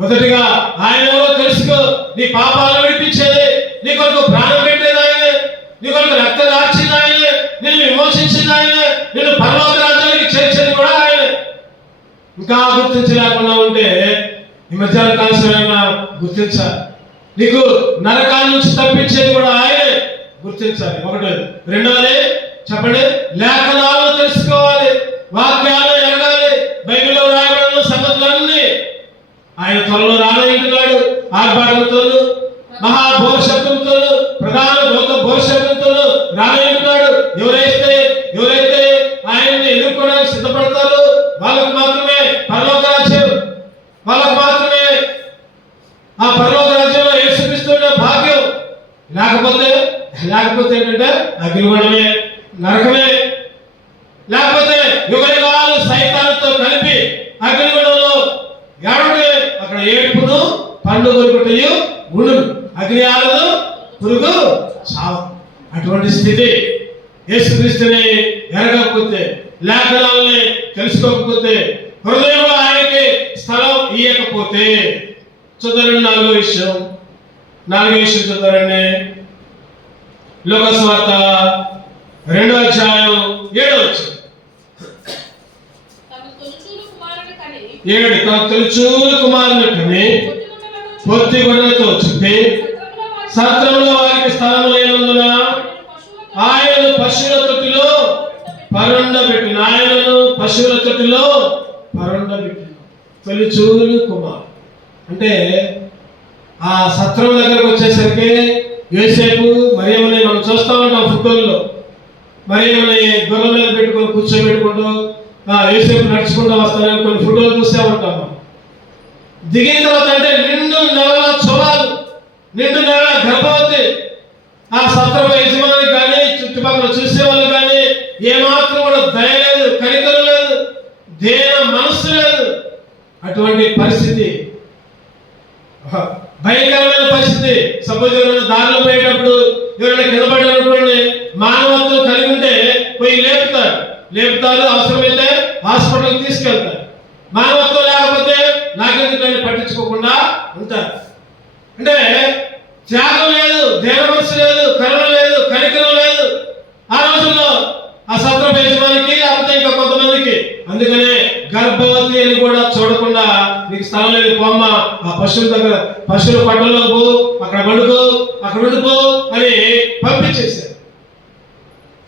మొదటిగా ఆయన ఎవరో తెలుసుకో. నీ పాపాలను విడిపించేది, నీ కొరకు ప్రాణం పెట్టేది ఆయనే, నీ కొరకు రక్తం కార్చింది ఆయనే, నిన్ను విమోచించింది ఆయనే, నిన్ను పరలోక రాజ్యానికి చేర్చేది కూడా ఆయనే. ఇంకా గుర్తించలేకుండా ఉంటే ఈ మధ్యాహ్న కాల సమయంలో గుర్తించాలి. నీకు నరకాల నుంచి తప్పించేది కూడా ఆయనే, గుర్తించాలి. ఒకటోది. రెండోది చెప్పండి, లేఖనాలను తెలుసుకోవాలి, వాక్యాలను ఎరగాలి. బైబిల్లో రాయబడిన సంగతులన్నీ ఆయన త్వరలో రానంటున్నాడు. ఆర్భాటంతోను, మహాభోషత్వంతో, ప్రధాన భోషత్వంతో రానంటున్నాడు. ఎవరైతే ఆయన్ని ఎదుర్కోవడానికి సిద్ధపడతారో వాళ్ళకు మాత్రమే పరలోక రాజ్యం, వాళ్ళకు మాత్రమే ఆ పరలోక రాజ్యంలో యేసుక్రీస్తున్న భాగ్యం. లేకపోతే ఏంటంటే అగ్నిగుణమే, నరకమే. లేకపోతే యుగయుగాలు సైతానుతో కలిపి అగ్నిగుణంలో ఏడుంటే అక్కడ ఏడుపును పండు కొరుకుటయు ఉండును, అగ్ని ఆలదు, పురుగు చావు. అటువంటి స్థితి. యేసుక్రీస్తుని ఎరగకపోతే, లేఖనాలని తెలుసుకోకపోతే, హృదయంలో ఆయనకి స్థలం ఇయ్యకపోతే. చూద్దారండి నాలుగో విషయం చూద్దారండి. లోకాసు వార్త 2:7 తన తొలిచూలు కుమారుని కని పొత్తి గుడ్డలతో చుట్టి సత్రంలో వారికి స్థలం లేనందున ఆయనను పశువుల తొట్టిలో పరుండబెట్టిన. తొలిచూలు కుమారు అంటే ఆ సత్రం దగ్గరకు వచ్చేసరికి యోసేపు మరియమ్మని మనం చూస్తూ ఉంటాం ఫోటోల్లో. మరియమ్మని గొర్రెల మీద పెట్టుకొని కూర్చోబెట్టుకుంటూ యోసేపు నడుచుకుంటూ వస్తానని కొన్ని ఫోటోలు చూస్తూ ఉంటాం. దిగిన తర్వాత అంటే నిండు నెలల చొలాలు, నిండు నెలల గర్భవతి. ఆ సత్రం యజమాని కానీ చుట్టుపక్కల చూసే వాళ్ళు కానీ ఏమాత్రం కూడా దయ లేదు, కనికరం లేదు, దేన మనస్సు లేదు. అటువంటి పరిస్థితి, భయంకరమైన పరిస్థితి. సపోజ్ ఎవరైనా దారిలో పోయేటప్పుడు ఎవరైనా కింద పడ్డారనుకోండి, మానవత్వం మానవత్వం లేకపోతే నాకెందుకు పట్టించుకోకుండా ఉంటారు. అంటే త్యాగం లేదు, దేవ మనసు లేదు, కరుణ లేదు, కనికరం లేదు ఆ రోజుల్లో ఆ సత్రం యజమానికి, లేకపోతే ఇంకా కొంతమందికి. అందుకనే గర్భవతి అని కూడా చూడకుండా నీకు స్థలం లేదు, పొమ్మ ఆ పశువుల దగ్గర పశువుల పట్టణంలో పో, అక్కడ పడుకో, అక్కడ ఉండిపో అని పంపించేశారు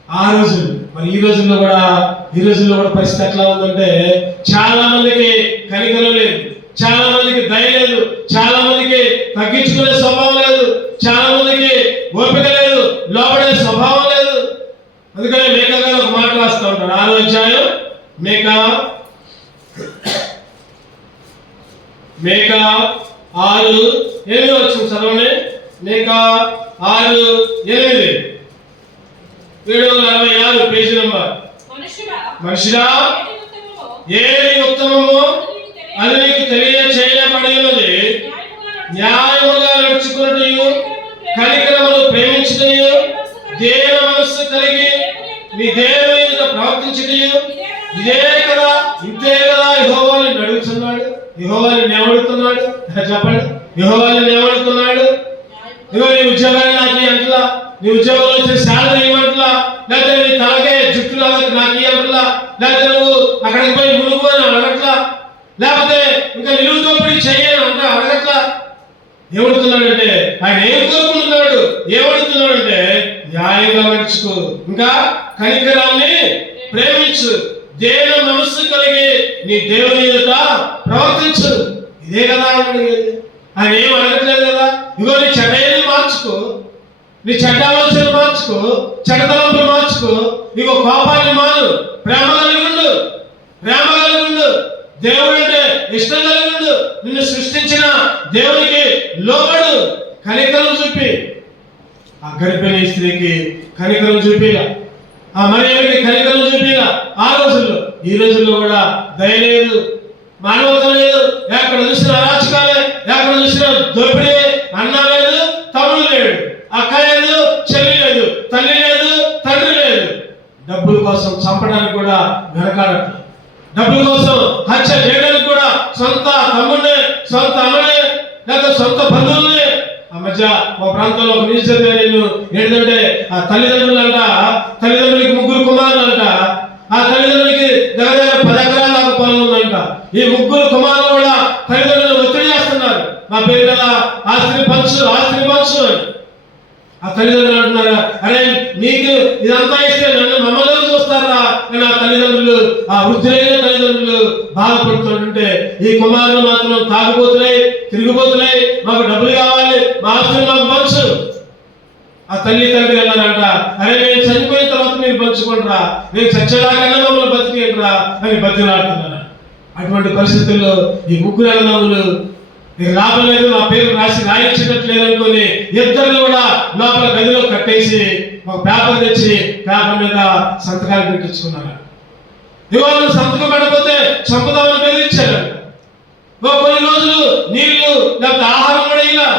ఆ రోజులు. మరి ఈ రోజుల్లో కూడా పరిస్థితి ఎట్లా ఉందంటే చాలా మందికి కనికరం లేదు, చాలా మందికి దయ లేదు, చాలా మందికి తగ్గించుకునే స్వభావం లేదు, చాలా మందికి ఓపిక లేదు, లోపడే స్వభావం లేదు. అందుకని మేకా గారు ఒక మాట రాస్తూ ఉంటారు. 6వ అధ్యాయం మేకా 6:8 వచ్చింది చదవండి. Meka 6:8 746 page number. మనుషుడా, ఏది ఉత్తమమో అది నీకు తెలియచేయబడినది, న్యాయముగా నడుచుకున్నట్టు, కనికరమును ప్రేమించుటయు, దేవ మనస్సు కలిగి నీ దేవుని ఎదుట ప్రవర్తించుటయు, ఇదే కదా, ఇంతే కదా యెహోవాని అడుగుతున్నాడు. యెహోవాని నిలబడుతున్నాడు. చెప్పండి, యెహోవాని నిలబడుతున్నాడు. ఇగో నీ ఉద్యోగాన్ని నాకు అంటలా, నీ ఉద్యోగంలో వచ్చే శాలరీ ఇవ్వట్లా, లేకపోతే నీ తలకే జుట్టు నాకు ఇవ్వట్లా, లేకపోతే నువ్వు అక్కడికి పోయి మునుగు అని అడగట్లా, లేకపోతే ఇంకా నిలువు దోపిడీ చెయ్యని అడగట్లా. ఏమడుతున్నాడంటే ఆయన ఏం కోరుకుంటున్నాడు? ఏమడుతున్నాడంటే న్యాయంగా నడుచుకో, ఇంకా కనికరాన్ని ప్రేమించు, దేవ మనస్సు కలిగి నీ దేవుని ఎదుట ప్రవర్తించు. ఇదే కదా ఆయన ఏం అడగట్లేదు కదా. ఇగో నీ చెడ్డని మార్చుకో, నీ చెడ్డ ఆలోచనలు మార్చుకో, చెడ్డతలంపులు మార్చుకో, ఇగో కోపాన్ని మాను, ప్రేమ కలిగి ఉండు, దేవుడు అంటే ఇష్టం కలిగి ఉండు, నిన్ను సృష్టించిన దేవునికి లోబడు, కనికరం చూపి. ఆ గర్భిణీ స్త్రీకి కనికరం చూపిలా, ఆ మరియమ్మకి కనికరం చూపిలా ఆ రోజుల్లో. ఈ రోజుల్లో కూడా దయ లేదు, మానవత్వం లేదు. ఎక్కడ చూసిన అరాచకాలే, ఎక్కడ చూసిన దోపిడే. అన్న లేదు, తమ్ముడు లేడు, అక్క లేదు, చెల్లి లేదు, తల్లి లేదు, తండ్రి లేదు. డబ్బుల కోసం చంపడానికి కూడా వెనకాడట్లేదు, డబ్బుల కోసం హత్య చేయడానికి కూడా సొంత తమ్ముడినే, సొంత అమ్మనే, లేదా సొంత బంధువులనే. ఆ మధ్య మా ప్రాంతంలో ఒక న్యూస్ చదివా నేను. ఏంటంటే ఆ తల్లిదండ్రులకి 3 కుమారులు అంట. ఆ తల్లిదండ్రులకి దగ్గర 10 ఎకరాల దాకా పొలం ఉందంట. ఈ 3 కుమారులు కూడా తల్లిదండ్రులు ఒత్తిడి చేస్తున్నారు, మా పేరు కదా ఆస్తిని పంచు అని. ఆ తల్లిదండ్రులు అంటున్నారు, అరే నీకు ఇదంతా ఇస్తే నన్ను మమ్మల్ని చూస్తారా అని ఆ తల్లిదండ్రులు, ఆ వృద్ధులైన తల్లిదండ్రులు బాధపడుతుంటే, ఈ కుమారులు మాత్రం తాగుబోతున్నాయి, తిరిగిపోతున్నాయి, మాకు డబ్బులు కావాలి, మా ఆస్తులు మాకు పంచు. ఆ తల్లి తండ్రి అన్నారంట, అరే నేను చనిపోయిన తర్వాత మీరు పంచుకుంటారా, నేను చచ్చేదాకన్నా మమ్మల్ని బతికేంట్రా అని బతిలాడుతున్నారు. అటువంటి పరిస్థితుల్లో ఈ 3 అన్నదమ్ములు నీకు లాభం లేదు, నా పేరు రాయించినట్లేదు అనుకుని ఇద్దరు కూడా లోపల గదిలో కట్టేసి ఒక పేపర్ తెచ్చి పేపర్ మీద సంతకాలు పెట్టించుకున్నారు. ఇవాళ సంతకం పెట్టకపోతే చంపుదామని బెదిరించారంట. కొన్ని రోజులు నీళ్లు లేకపోతే ఆహారం కూడా ఇలా.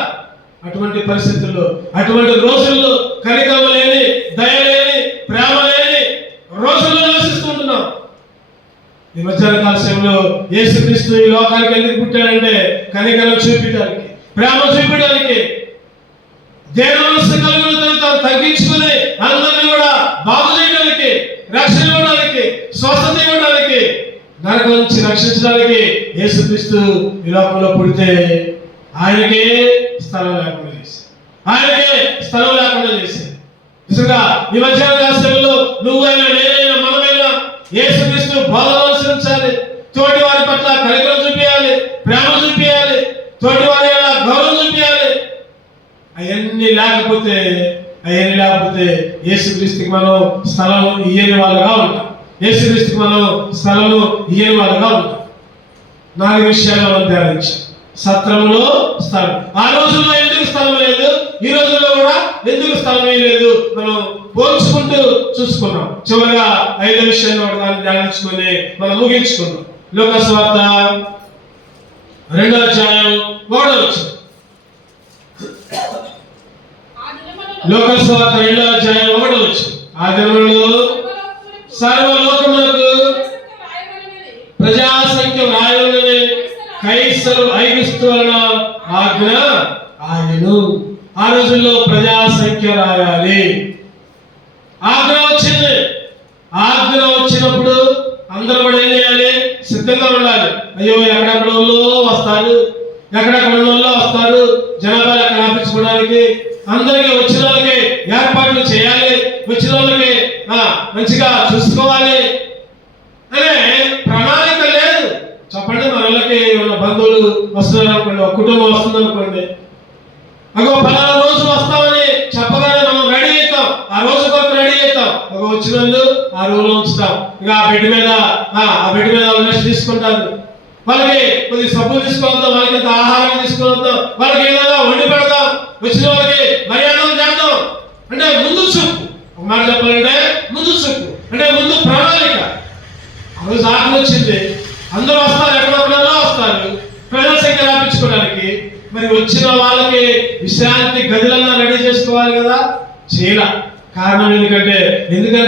అటువంటి పరిస్థితుల్లో, అటువంటి రోజుల్లో కనికరం లేని, దయ లేని, ప్రేమ లేని రోజుల్లో నివసిస్తుంటున్నాం. ఈ మధ్యాహ్న కాల సమయంలో యేసుక్రీస్తు ఈ లోకానికి ఎందుకు పుట్టాడంటే కనికరం చూపించడానికి, ప్రేమ చూపించడానికి, దేవ మనస్సు కలిగిన తాను తగ్గించుకుని అందరినీ కూడా బాగు చేయడానికి, రక్షణ ఇవ్వడానికి, స్వస్థత ఇవ్వడానికి, నరకం నుంచి రక్షించడానికి యేసుక్రీస్తు ఈ లోకంలో పుడితే ఆయనకే స్థలం లేకుండా చేశారు. నిజంగా ఈ మధ్యాహ్న కాల సమయంలో నువ్వైనా, నేనైనా, మనమైనా యేసుక్రీస్తు బోధన అనుసరించాలి. తోటి వారి పట్ల కనికరం చూపించాలి, ప్రేమ చూపించాలి, తోటి వారి గౌరవం చూపించాలి. అవన్నీ లేకపోతే యేసుక్రీస్తుకి మనం స్థలం ఇయ్యని వాళ్ళుగా ఉంటాం. యేసుక్రీస్తుకి మనం స్థలము ఇయ్యని వాళ్ళుగా ఉంటాం. 4 విషయాలు మనం ధ్యానించాం. సత్రములో స్థలం. ఆ రోజుల్లో ఎందుకు స్థలం లేదు, ఈ రోజుల్లో కూడా ఎందుకు స్థలం లేదు, మనం పోల్చుకుంటూ చూసుకున్నాం. చివరిగా 5వ విషయాన్ని దాన్ని ధ్యానించుకొని మనం ముగించుకున్నాం. లూకా సువార్త 2వ అధ్యాయం 1వ వచనం. లూకా సువార్త 2వ అధ్యాయం 1వ వచనం. ఆ దినములలో సర్వలోకములకు ప్రజాసంఖ్య వ్రాయబడినది, క్రీస్తు వలన ఆజ్ఞ ఆయను. ఆ రోజుల్లో ప్రజా సంఖ్య రాయాలి. ఆజ్ఞ వచ్చింది. ఆజ్ఞ వచ్చినప్పుడు అందరూ కూడా ఏం చేయాలి? సిద్ధంగా ఉండాలి. అయ్యో ఎక్కడెక్కడ వస్తారు, ఎక్కడెక్కడ వస్తారు, జనాభా లెక్క రాపించుకోవడానికి. అందరికి వచ్చిన వాళ్ళకి ఏర్పాట్లు చేయాలి, వచ్చిన వాళ్ళకి మంచిగా చూసుకోవాలి అనే ప్రణాళిక లేదు. చెప్పండి, మన వాళ్ళకి ఉన్న బంధువులు వస్తున్నారు అనుకోండి, ఒక కుటుంబం వస్తుంది అనుకోండి, అగో పలానా రోజు వస్తామని చెప్పగానే మనం రెడీ అవుతాం. ఆ రోజు కొరకు రెడీ అవుతాం. ఒక వచ్చిన వాళ్ళు ఆ రూమ్ లో ఉంచుతాం. ఇక ఆ బెడ్ మీద రెస్ట్ తీసుకుంటారు. వాళ్ళకి కొద్ది సబ్బులు తీసుకొని వద్దాం, వాళ్ళకి ఎంత ఆహారం తీసుకొని వద్దాం, వాళ్ళకి ఏదైనా వండి పెడదాం, వచ్చిన వాళ్ళకి మర్యాదలు చేద్దాం. అంటే ముందు చూపు. ఒక మాట చెప్పాలంటే ముందు చూపు అంటే ముందు ప్రణాళిక. ఆ రోజు ఆకలి వచ్చింది, అందరూ వస్తారు, ఎక్కడెక్కడో వస్తారు ప్రజల సంఖ్య రాపించుకోవడానికి. మరి వచ్చిన వాళ్ళకి విశ్రాంతి గదులన్నా రెడీ చేసుకోవాలి కదా, చేయాల. కారణం ఎందుకని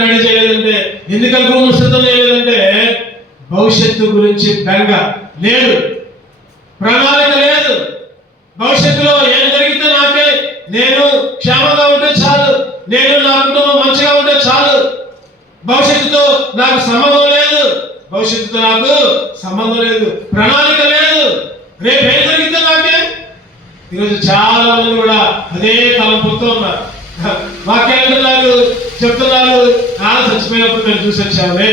రెడీ చేయలేదంటే, ఎందుకని రూమ్ సిద్ధం చేయలేదంటే భవిష్యత్తు గురించి బెంగ లేదు, ప్రణాళిక లేదు. భవిష్యత్తులో ఏం జరిగితే నాకే, నేను క్షేమంగా ఉంటే చాలు, నేను నా కుటుంబం మంచిగా ఉంటే చాలు, భవిష్యత్తుతో నాకు సంబంధం లేదు, భవిష్యత్తుతో నాకు సంబంధం లేదు, ప్రణాళిక లేదు. రేపు ఏం జరిగితే నాకే. ఈరోజు చాలా మంది కూడా అదే తలంపుతో ఉన్నారు. వాక్యాలు చెప్తున్నారు, చచ్చిపోయినప్పుడు మేము చూసి వచ్చామే.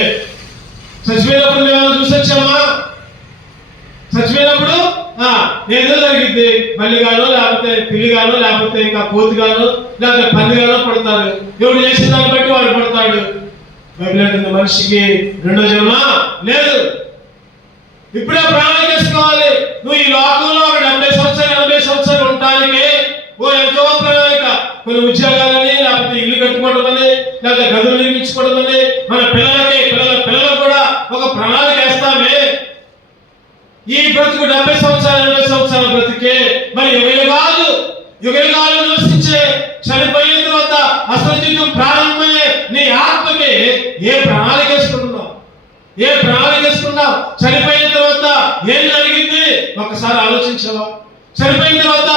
చచ్చిపోయినప్పుడు మేము చూసి వచ్చామా? చచ్చిపోయినప్పుడు ఏదో జరిగింది, బల్లిగానో లేకపోతే పిల్లిగానో లేకపోతే ఇంకా కోతిగానో లేకపోతే పందిగానో పడతారు. ఎవడు చేసిన దాన్ని బట్టి వాడు పడతాడు. బైబిల్ అంటుంది మనిషికి రెండో జన్మ లేదు. ఇప్పుడే ప్రాణం చేసుకోవాలి. నువ్వు ఈ లోకంలో 70 సంవత్సరాలు 80 సంవత్సరాలు ఉండటానికి ఎంతో ప్రణాళిక. కొన్ని ఉద్యోగాలని, లేకపోతే ఇల్లు కట్టుకోవడం అని, లేకపోతే గదులు నిర్మించుకోవడం అని, మన పిల్లలకు కూడా ఒక ప్రణాళిక వేస్తామే. ఈ బ్రతుకు 70 సంవత్సరాలు 80 సంవత్సరాల బ్రతికే మరి యుగయుగాలు నివసించే, చనిపోయిన తర్వాత అసలు జీవితం ప్రారంభమయ్యే నీ ఆత్మకి ఏ ప్రణాళిక వేసుకుంటున్నావు? ఏ ప్రణాళిక వేసుకున్నావు? చనిపోయిన తర్వాత ఏం జరిగింది ఒకసారి ఆలోచించావా? చనిపోయిన తర్వాత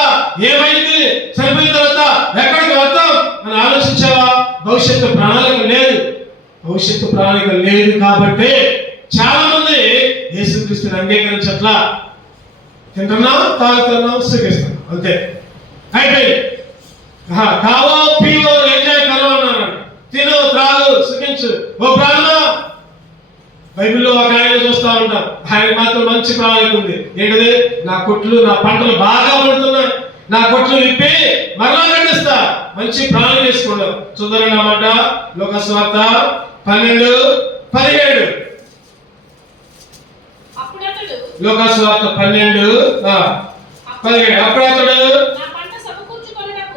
ఏమైంది? చనిపోయిన తర్వాత ఎక్కడికి వెళ్తాం అని ఆలోచించావా? భవిష్యత్తు ప్రణాళిక లేదు. భవిష్యత్తు ప్రణాళిక లేదు కాబట్టి చాలా మంది యేసుక్రీస్తుని అంగీకరించట్లా. తింటున్నాం, తాగుతున్నాం, సుఖిస్తున్నాం, అంతే అయిపోయింది. కావో పీవో ఎంజాయ్ కరో అన్నాడు. తిను, త్రాగు, సుఖించు. ఓ ప్రాణమా, బైబిల్లో ఒక ఆయన చూస్తా ఉంటాం, ఆయన మాత్రం మంచి ప్రణాళిక ఉంది. ఏంటిది? నా కొట్లు, నా పంటలు బాగా పడుతున్నాయి, నా కొట్లు విప్పి మరలా కట్టిస్తా. మంచి ప్రణాళిక చేసుకున్నాం. చూద్దాం అన్నమాట. లోకస్వార్త 12:17. లోకస్వార్త 12:17. అప్పుడు అతడు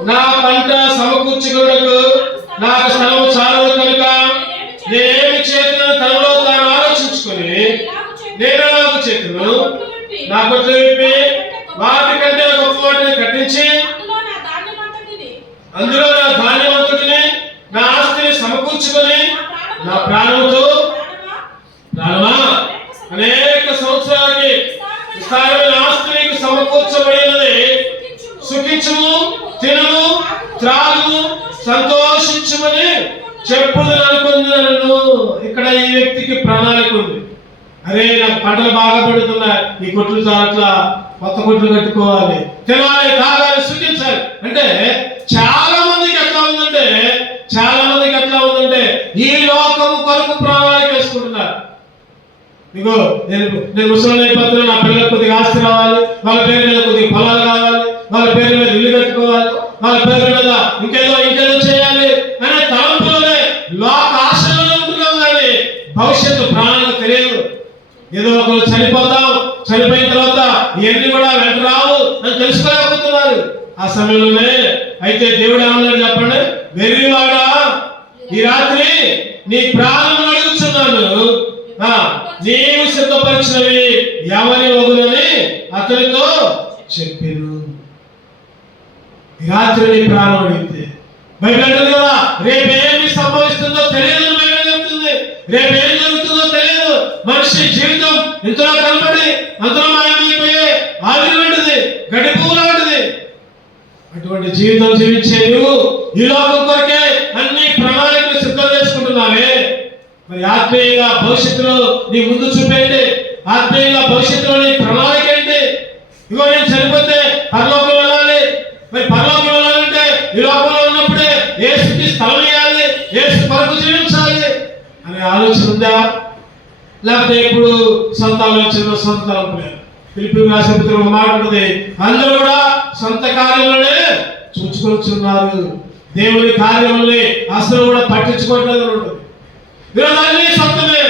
నా పంట సమకూర్చుకొనుటకు నాకు స్థలము చాలదు కనుక నేనేమి చేతులను తనలో తాను ఆలోచించుకొని నేను నాకు చేతును నా కొట్లు విప్పి వాటికంటే గొప్ప వాటిని కట్టించి అందులో నా ధాన్యవంతుడిని నా ఆస్తిని సమకూర్చుకొని నా ప్రాణంతో ప్రాణమా అనేక సంవత్సరాలకి విస్తారమైన ఆస్తి నీకు సమకూర్చబడినది. సుఖించుము, తినుము, త్రాగుము, సంతోషించుమని చెప్పుదని అనుకుంటున్నాను. ఇక్కడ ఈ వ్యక్తికి ప్రణాళిక ఉంది. అరే నాకు పంటలు బాగా పడుతున్నాయి, ఈ కొట్లు చాలట్లా, కొత్త కొట్లు కట్టుకోవాలి, తినాలి, తాగాలి, సుఖించాలి. అంటే చాలా మందికి ఎట్లా ఉందంటే ఈ లోకము కొరకు ప్రణాళిక వేసుకుంటున్నారు. ఇగో నేను ముసలి అయిపోతున్నా, నా పిల్లలకు కొద్దిగా ఆస్తి రావాలి, వాళ్ళ పేరు మీద కొద్దిగా పొలాలు కావాలి, వాళ్ళ పేరు మీద ఇల్లు కట్టుకోవాలి, వాళ్ళ పేరు మీద ఇంకేదో చేయాలి అనే తలంపులోనే లోక ఆశలో ఉంటున్నాం. కానీ భవిష్యత్తు ప్రణాళిక తెలియదు. ఏదో ఒకరు చనిపోతాం, చనిపోయిన తర్వాత ఇవన్నీ కూడా వెంట రావు అని తెలుసుకోలేకపోతున్నారు. ఆ సమయంలోనే అయితే దేవుడు ఏమన్నాడు చెప్పండి? వెర్రివాడా, ఈ రాత్రి నీ ప్రాణం అడుగుతున్నాను, నీవు సిద్ధపరిచినవి ఎవరి వగులని అతనితో చెప్పాను. రాత్రి నీ ప్రాణం అడిగితే బైబిల్ అంటుంది కదా, రేపేమి సంభవిస్తుందో తెలియదు. బైబిల్ చెప్తుంది రేపేం జరుగుతుందో తెలియదు. మనిషి జీవితం ఇంతలో కనబడి అంతలో మాయమైపోయే ఆవిరి వంటిది. జీవితం జీవించే నువ్వు ఈ లోకం కొరకే అన్ని ప్రణాళికలు సిద్ధం చేసుకుంటున్నావే, మరి ఆత్మీయంగా భవిష్యత్తులో నీ ముందు చూపేంటి? ఆత్మీయంగా భవిష్యత్తులో నీ ప్రణాళిక ఏంటి? ఇగో నేను చనిపోతే పరలోకం వెళ్ళాలి, మరి పరలోకం వెళ్ళాలంటే ఈ లోకంలో ఉన్నప్పుడే యేసుకి స్థలం ఇవ్వాలి, యేసు కొరకు జీవించాలి అనే ఆలోచన ఉందా? లేకపోతే ఇప్పుడు సొంత ఆలోచన, సొంత తలంపులేదు? ఫిలిప్పీయులకు రాసిన పత్రికలో ఒక మాట ఉంటుంది, అందరూ కూడా సొంత కార్యంలోనే చూచుకొచ్చున్నారు, దేవుని కార్యముల్ని అసలు కూడా పట్టించుకోవట్లేదు అని ఉంటుంది. ఈరోజు అన్ని సొంతమే.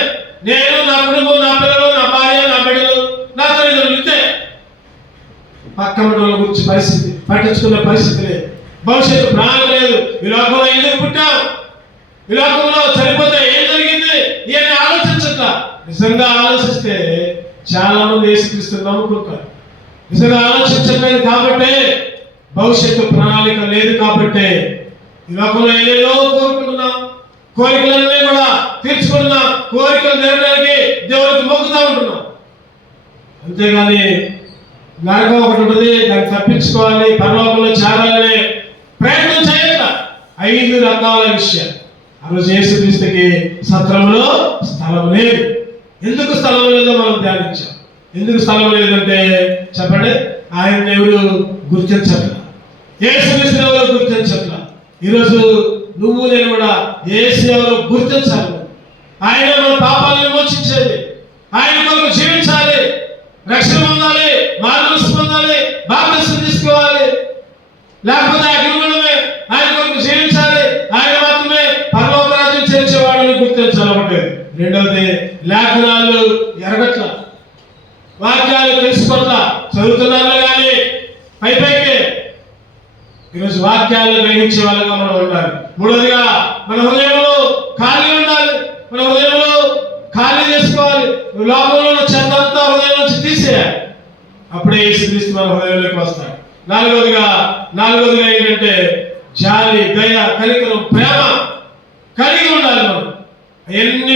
నేను, నా కుటుంబం, నా పిల్లలు, నా భార్య, నా బిడ్డలు, నా తల్లిదండ్రులు ఇంతే. పక్కన వాళ్ళ గురించి పరిస్థితి పట్టించుకునే పరిస్థితి లేదు, భవిష్యత్తు ప్రణాళిక లేదు. ఈ లోకంలో ఎందుకు పుట్టాం, ఈ లోకంలో చనిపోతే ఏం జరిగింది, ఇవన్నీ ఆలోచించట్లా. నిజంగా ఆలోచిస్తే చాలా మంది యేసుక్రీస్తుని నమ్ముకుంటారు. నిజంగా ఆలోచించట్లేదు కాబట్టి, భవిష్యత్తు ప్రణాళిక లేదు కాబట్టి ఈ లోకంలో ఏదేదో కోరుకుంటున్నాం, కోరికలన్నీ కూడా తీర్చుకుంటున్నాం, కోరికలు నెరవేరడానికి దేవునికి మొక్కుతూ ఉంటున్నాం. అంతేగాని నరకం ఒకటి ఉంటుంది, దాన్ని తప్పించుకోవాలి, పరలోకంలో చేరాలనే ప్రయత్నం చేయాల. 5 రకాల విషయాలు. ఆ రోజు యేసుక్రీస్తుకి సత్రంలో స్థలం లేదు. ఎందుకు స్థలం లేదో మనం ధ్యానించాం. ఎందుకు స్థలం లేదంటే చెప్పండి, ఆయన ఎవరు గుర్తించట్లా, యేసుక్రీస్తుని ఎవరు గుర్తించట్లా. ఈరోజు నువ్వు నేను కూడా యేసు ఎవరు గుర్తించాలి. ఆయన మన పాపాలను విమోచించేది, ఆయన కొరకు జీవించాలి, రక్షణ పొందాలి, మార్గదర్శనం పొందాలి, బాప్తిసం తీసుకోవాలి, లేకపోతే అగ్నిగుండమే. ఆయన కొరకు జీవించాలి, ఆయన మాత్రమే పరలోక రాజ్యం చేర్చేవాడని గుర్తించాలి. ఒకటి. రెండవది, లేఖనాలు ఎరగట్ల, వాక్యాలు తెలుసుకోట్ల, చదువుతున్నారు కానీ పైకి. ఈరోజు వాక్యాలను గ్రహించే వాళ్ళగా మనం ఉండాలి. మూడవదిగా, మన హృదయంలో ఖాళీ ఉండాలి, మన హృదయంలో ఖాళీ చేసుకోవాలి. లోకంలో చెత్త అంతా హృదయం నుంచి తీసేయాలి, అప్పుడే యేసుక్రీస్తు మన హృదయంలోకి వస్తాడు. నాలుగవదిగా ఏంటంటే జాలి, దయ, కనికరం, ప్రేమ కలిగి ఉండాలి. మనం అవన్నీ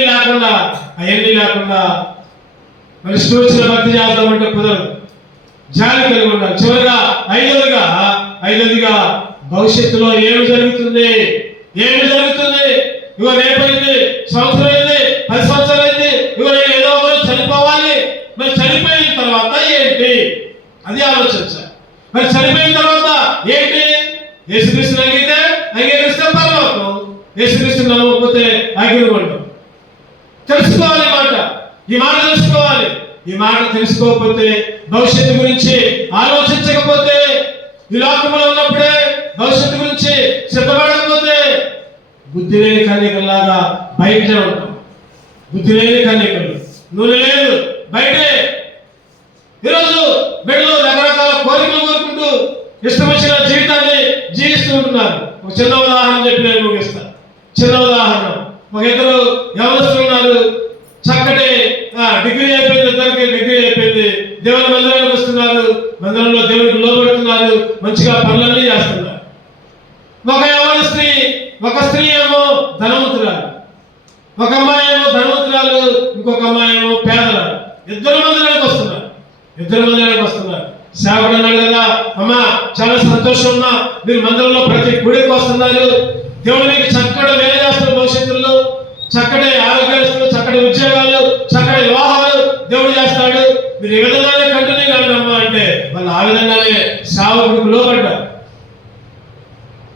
లేకుండా మరి స్టూర్చిన భక్తి చేద్దామంటే కుదరదు. జాలి కలిగి ఉండాలి. చివరిగా ఐదవదిగా భవిష్యత్తులో ఏమి జరుగుతుంది. ఇగో రేపైంది, సంవత్సరం అయింది, 10 సంవత్సరాలు అయింది, ఇగో నేను ఏదో చనిపోవాలి. మరి చనిపోయిన తర్వాత ఏంటి, అది ఆలోచించాలి. మరి చనిపోయిన తర్వాత ఏంటి? యేసుక్రీస్తుని అంగీకరిస్తే పరలోకం, యేసుక్రీస్తుని నమ్మకపోతే అగ్నిగుండం. తెలుసుకోవాలి ఈ మాట తెలుసుకోవాలి. ఈ మాట తెలుసుకోకపోతే, భవిష్యత్తు గురించి ఆలోచించకపోతే, ఈ లోకంలో ఉన్నప్పుడే భవిష్యత్తు గురించి సిద్ధపడకపోతే బుద్ధి లేని కన్యకల్లాగా బయటనే ఉంటాం. బుద్ధి లేని కన్యకలు, నూనె లేదు, బయటే. ఈరోజు బిడ్డలు రకరకాల కోరికలు కోరుకుంటూ ఇష్టం వచ్చిన జీవితాన్ని జీవిస్తూ ఉంటున్నారు. ఒక చిన్న ఉదాహరణ చెప్పి నేను ముగిస్తాను. చిన్న ఉదాహరణ, ఒక ఇద్దరు యవనస్తులు ఉన్నారు. చక్కటి డిగ్రీ అయిపోయింది, ఇద్దరికి డిగ్రీ అయిపోయింది. దేవుని మందిరానికి వస్తున్నారు, మందిరంలో దేవునికి లోబడుతున్నారు, మంచిగా పనులన్నీ చేస్తున్నారు. ఒక స్త్రీ ఏమో ధనవంతురాలు, ఒక అమ్మాయి ఏమో ధనవంతురాలు, ఇంకొక అమ్మాయి ఏమో పేదరాలు. ఇద్దరు మందిరానికి వస్తున్నారు. సేవకుడు అన్నాడు కదా, అమ్మా చాలా సంతోషం అమ్మా, మీరు మందిరంలో ప్రతి గుడికి వస్తున్నారు, దేవుడు మీకు చక్కటి మేలు చేస్తారు, భవిష్యత్తులో చక్కటి ఆరోగ్యాలు, చక్కటి ఉద్యోగాలు, చక్కటి వివాహాలు దేవుడు చేస్తాడు, మీరు ఈ విధంగానే కంటిన్యూ కాదమ్మా అంటే వాళ్ళు ఆ విధంగానే సేవకుడికి లోబడ్డారు.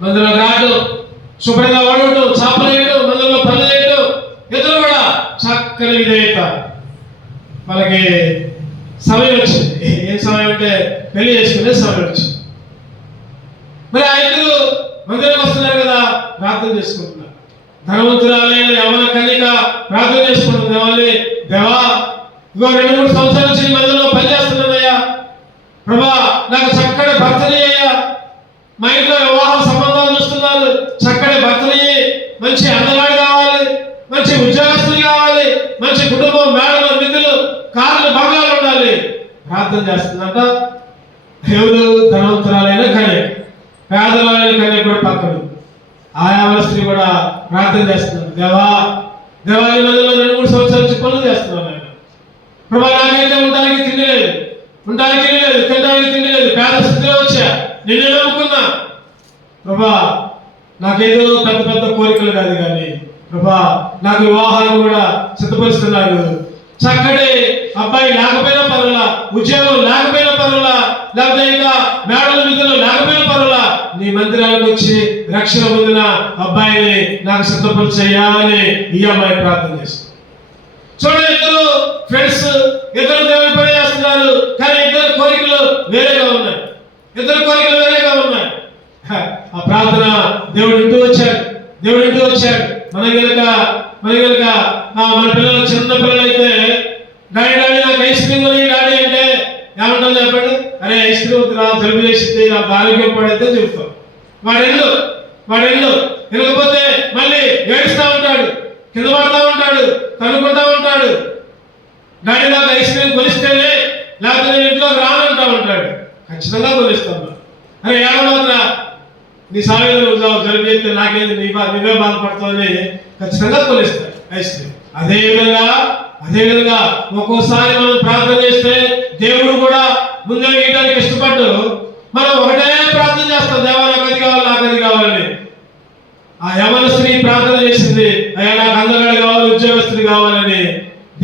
మందిరంలో రావడం, శుభ్రంగా వాడటం, చేపలు వేయడం, మందిరంలో పనులు చేయడం, ఇద్దరు కూడా చక్కని విధేయత. మనకి సమయం వచ్చింది. ఏం సమయం అంటే పెళ్లి చేసుకునే సమయం వచ్చింది. మరి ఆ ఇద్దరు మందిరానికి వస్తున్నారు కదా, ప్రార్థన చేసుకుంటున్నారు. ధనవంతురాలైన యవన కన్యక ప్రార్థన చేసుకుంటుంది, దేవా ఇగో 2-3 సంవత్సరాల నుంచి నీ మందిరంలో పనిచేస్తున్నానయ్యా, ప్రభా నాకు చక్కటి భర్తని అయ్యా, మా ఇంట్లో వివాహ సంబంధాలు చూస్తున్నారు, చక్కటి భర్తని, మంచి అందగాడు కావాలి, మంచి ఉద్యోగస్తులు కావాలి, మంచి కుటుంబం, మేడలు, మిద్దులు, కార్లు, బంగాలు ఉండాలి. ప్రార్థన చేస్తుందంట. ఎవరు? ధనవంతురాలైన కన్యక, పేదలైన కన్యక కూడా పక్కన. ఆయా స్త్రీ కూడా ప్రార్థన చేస్తున్నారు, దేవా ఈ మందిలో 2-3 సంవత్సరాల నుంచి పనులు చేస్తున్నాను ఆయన, ప్రభా నాకైతే ఉండడానికి తిండి లేదు, తినడానికి తిండి లేదు, పేద స్థితిలో వచ్చా, నిన్నే నమ్ముకున్నా, ప్రభా నాకేదో పెద్ద పెద్ద కోరికలు కాదు కానీ ప్రభా నాకు వివాహాన్ని కూడా సిద్ధపరుస్తున్నారు. చక్కటి అబ్బాయి లేకపోయినా పర్వాలా, ఉద్యోగం లేకపోయినా పర్వాలా, లేకపోతే ఇంకా మేడల విధులు లేకపోయినా పర్వాలా, నీ మందిరానికి వచ్చి రక్షణ పొందిన అబ్బాయిని నాకు సిద్ధపరిచయ్యా అని ఈ అమ్మాయి ప్రార్థన చేస్తుంది. చూడండి, ఇద్దరు ఫ్రెండ్స్, ఇద్దరు దేవుని పని చేస్తున్నారు, కానీ ఇద్దరు కోరికలు వేరేగా ఉన్నాయి. ఇద్దరు కోరికలు వేరేగా ఉన్నాయి. ఆ ప్రార్థన దేవుడు ఇంటూ వచ్చాడు. మన పిల్లలు చిన్న పిల్లలు అయితే డాడీ నాకు ఐస్ క్రీమ్ కొని డాడీ అంటే ఏమంటాం చెప్పండి? అరే ఐస్ క్రీమ్ జలుబు చేసింది, నాకు ఆరోగ్యం పడైతే చెప్తాం. వాడెళ్ళు వినకపోతే మళ్ళీ ఏడుస్తూ ఉంటాడు, కింద పడతా ఉంటాడు, తనుకుంటా ఉంటాడు. డాడీ నాకు ఐస్ క్రీమ్ కొనిస్తేనే లేకపోతే నేను ఇంట్లోకి రానంటా ఉంటాడు. ఖచ్చితంగా కొనిస్తాను. అరే ఏడమాత్రా నీ సాయంత్రం జలుబు చేస్తే నాకేంది, నువ్వే బాధపడతావని ఖచ్చితంగా కొనిస్తాడు ఐస్ క్రీమ్. అదేవిధంగా ఒక్కోసారి మనం ప్రార్థన చేస్తే దేవుడు కూడా ముందే గీయడానికి ఇష్టపడ్డు. మనం ఒకటే ప్రార్థన చేస్తాం, దేవా నాకు అది కావాలని. ఆ యవన స్త్రీ ప్రార్థన చేసింది, అయ్యా నాకు అందగాడు కావాలి, ఉద్యోగస్తులు కావాలని.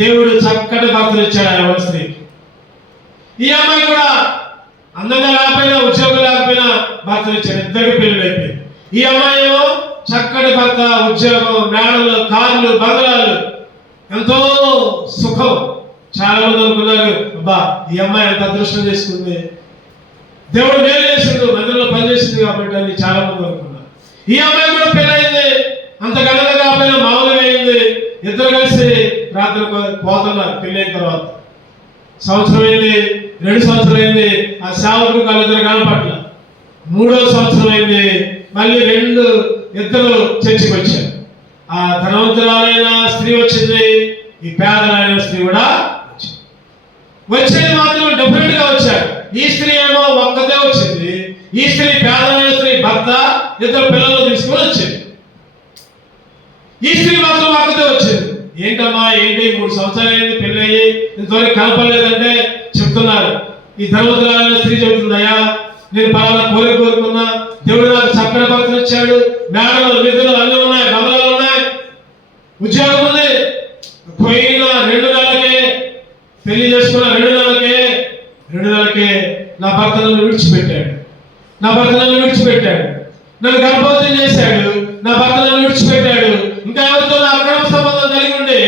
దేవుడు చక్కటి భర్తలు ఇచ్చాడు ఆ యవన స్త్రీకి. ఈ అమ్మాయి కూడా అందంగా లేకపోయినా, ఉద్యోగం లేకపోయినా భర్తలు ఇచ్చాడు. ఇద్దరికి పెళ్లి అయిపోయింది. ఈ అమ్మాయి ఏమో చక్కటి భర్త, ఉద్యోగం, మేడలు, కార్లు, బంగ్లాలు, ఎంతో సుఖం. చాలా మంది అనుకున్నారు, అబ్బా ఈ అమ్మాయి ఎంత అదృష్టం చేసుకుంది, దేవుడు మేలు చేసిండు, మందిరంలో పనిచేసింది కాబట్టి అని చాలా మంది అనుకున్నారు. ఈ అమ్మాయి కూడా పెళ్ళయింది, అంత ఘనంగా కాకపోయినా మామూలుగా అయింది. ఇద్దరు కలిసి ప్రార్థన పోతున్నారు. పెళ్ళైన తర్వాత సంవత్సరం అయింది, 2 సంవత్సరాలు అయింది, ఆ సేవకు వాళ్ళిద్దరు కనపట్ల. 3వ సంవత్సరం అయింది, మళ్ళీ ఇద్దరు చర్చికి వచ్చారు. ఆ ధనవంతురాలైన స్త్రీ వచ్చింది, ఈ పేదలైన స్త్రీ కూడా వచ్చేది మాత్రం డిఫరెంట్ గా వచ్చారు. ఈ స్త్రీ ఏమో ఒక్కతే వచ్చింది, ఈ స్త్రీ పేదలైన స్త్రీ భర్త, ఇద్దరు పిల్లలు తీసుకుని వచ్చింది. ఈ స్త్రీ మాత్రం ఒక్కతే వచ్చింది. ఏంటమ్మా 3 సంవత్సరాలు అయింది పెళ్ళి అయ్యి, ఇంతవరకు కనపడలేదంటే చెప్తున్నారు. ఈ ధనవంతురాలైన స్త్రీ చెబుతుందయ్యా, నేను పలానా కోరుకున్నా, దేవుడు నాకు చక్కని భర్తను ఇచ్చాడు, మేడలు, విధులు అన్నీ ఉన్నాయి, బంగ్లాలు ఉన్నాయి, ఉద్యోగం ఉంది. పోయిన 2 నెలలకే పెళ్లి చేసుకున్న 2 నెలలకే నా భర్త నన్ను విడిచిపెట్టాడు, నన్ను గర్భవతం చేశాడు, నా భర్త నన్ను విడిచిపెట్టాడు, ఇంకా ఎవరితో నా అక్రమ సంబంధం కలిగి ఉండి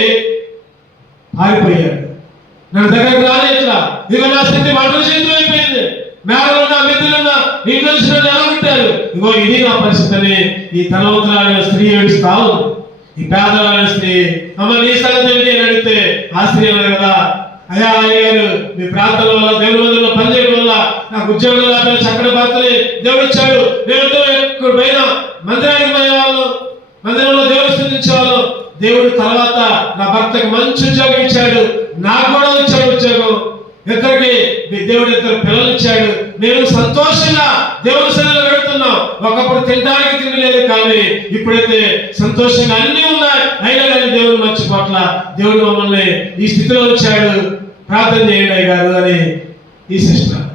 పారిపోయాడు, నన్ను దగ్గరకు రాని. ఇట్లా ఇక నా స్థితి వంటల చేతులు అయిపోయింది, మేడలున్నా, మిద్దులున్నా, ఇంట్లో ఎలా ఉంటారు. ఇగో ఇది నా పరిస్థితిని ఈ ధనవంతురాలైన స్త్రీ ఏడుస్తా ఉంది. ఈ పేదలైన స్త్రీ, అమ్మ నీ సంగతి ఏంటి అని అడిగితే ఆ స్త్రీ అన్నారు కదా, అయ్యా అయ్యారు మీ ప్రార్థన వల్ల, దేవుని మందిరంలో పనిచేయడం వల్ల నాకు ఉద్యోగం లేకపోయినా చక్కటి భర్తని దేవుడు ఇచ్చాడు. దేవుడితో ఎక్కడ పోయినా మందిరానికి పోయేవాళ్ళు, మందిరంలో దేవుడు స్థుతించేవాళ్ళు. దేవుడు తర్వాత నా భర్తకి మంచి ఉద్యోగం ఇచ్చాడు, నాకు కూడా ఇచ్చాడు ఉద్యోగం. ఇద్దరికి దేవుడు 2 పిల్లలు ఇచ్చాడు. మేము సంతోషంగా దేవుని సన్నిధిలో వెళ్తున్నాం. ఒకప్పుడు తినడానికి తిండి లేదు, కానీ ఇప్పుడైతే సంతోషంగా అన్ని ఉన్నాయి. అయినా కానీ దేవుడు మర్చిపోట్ల. దేవుడు మమ్మల్ని ఈ స్థితిలో ఉంచాడు, ప్రార్థన చేయండి అయ్యగారు అని ఈ సిస్టర్.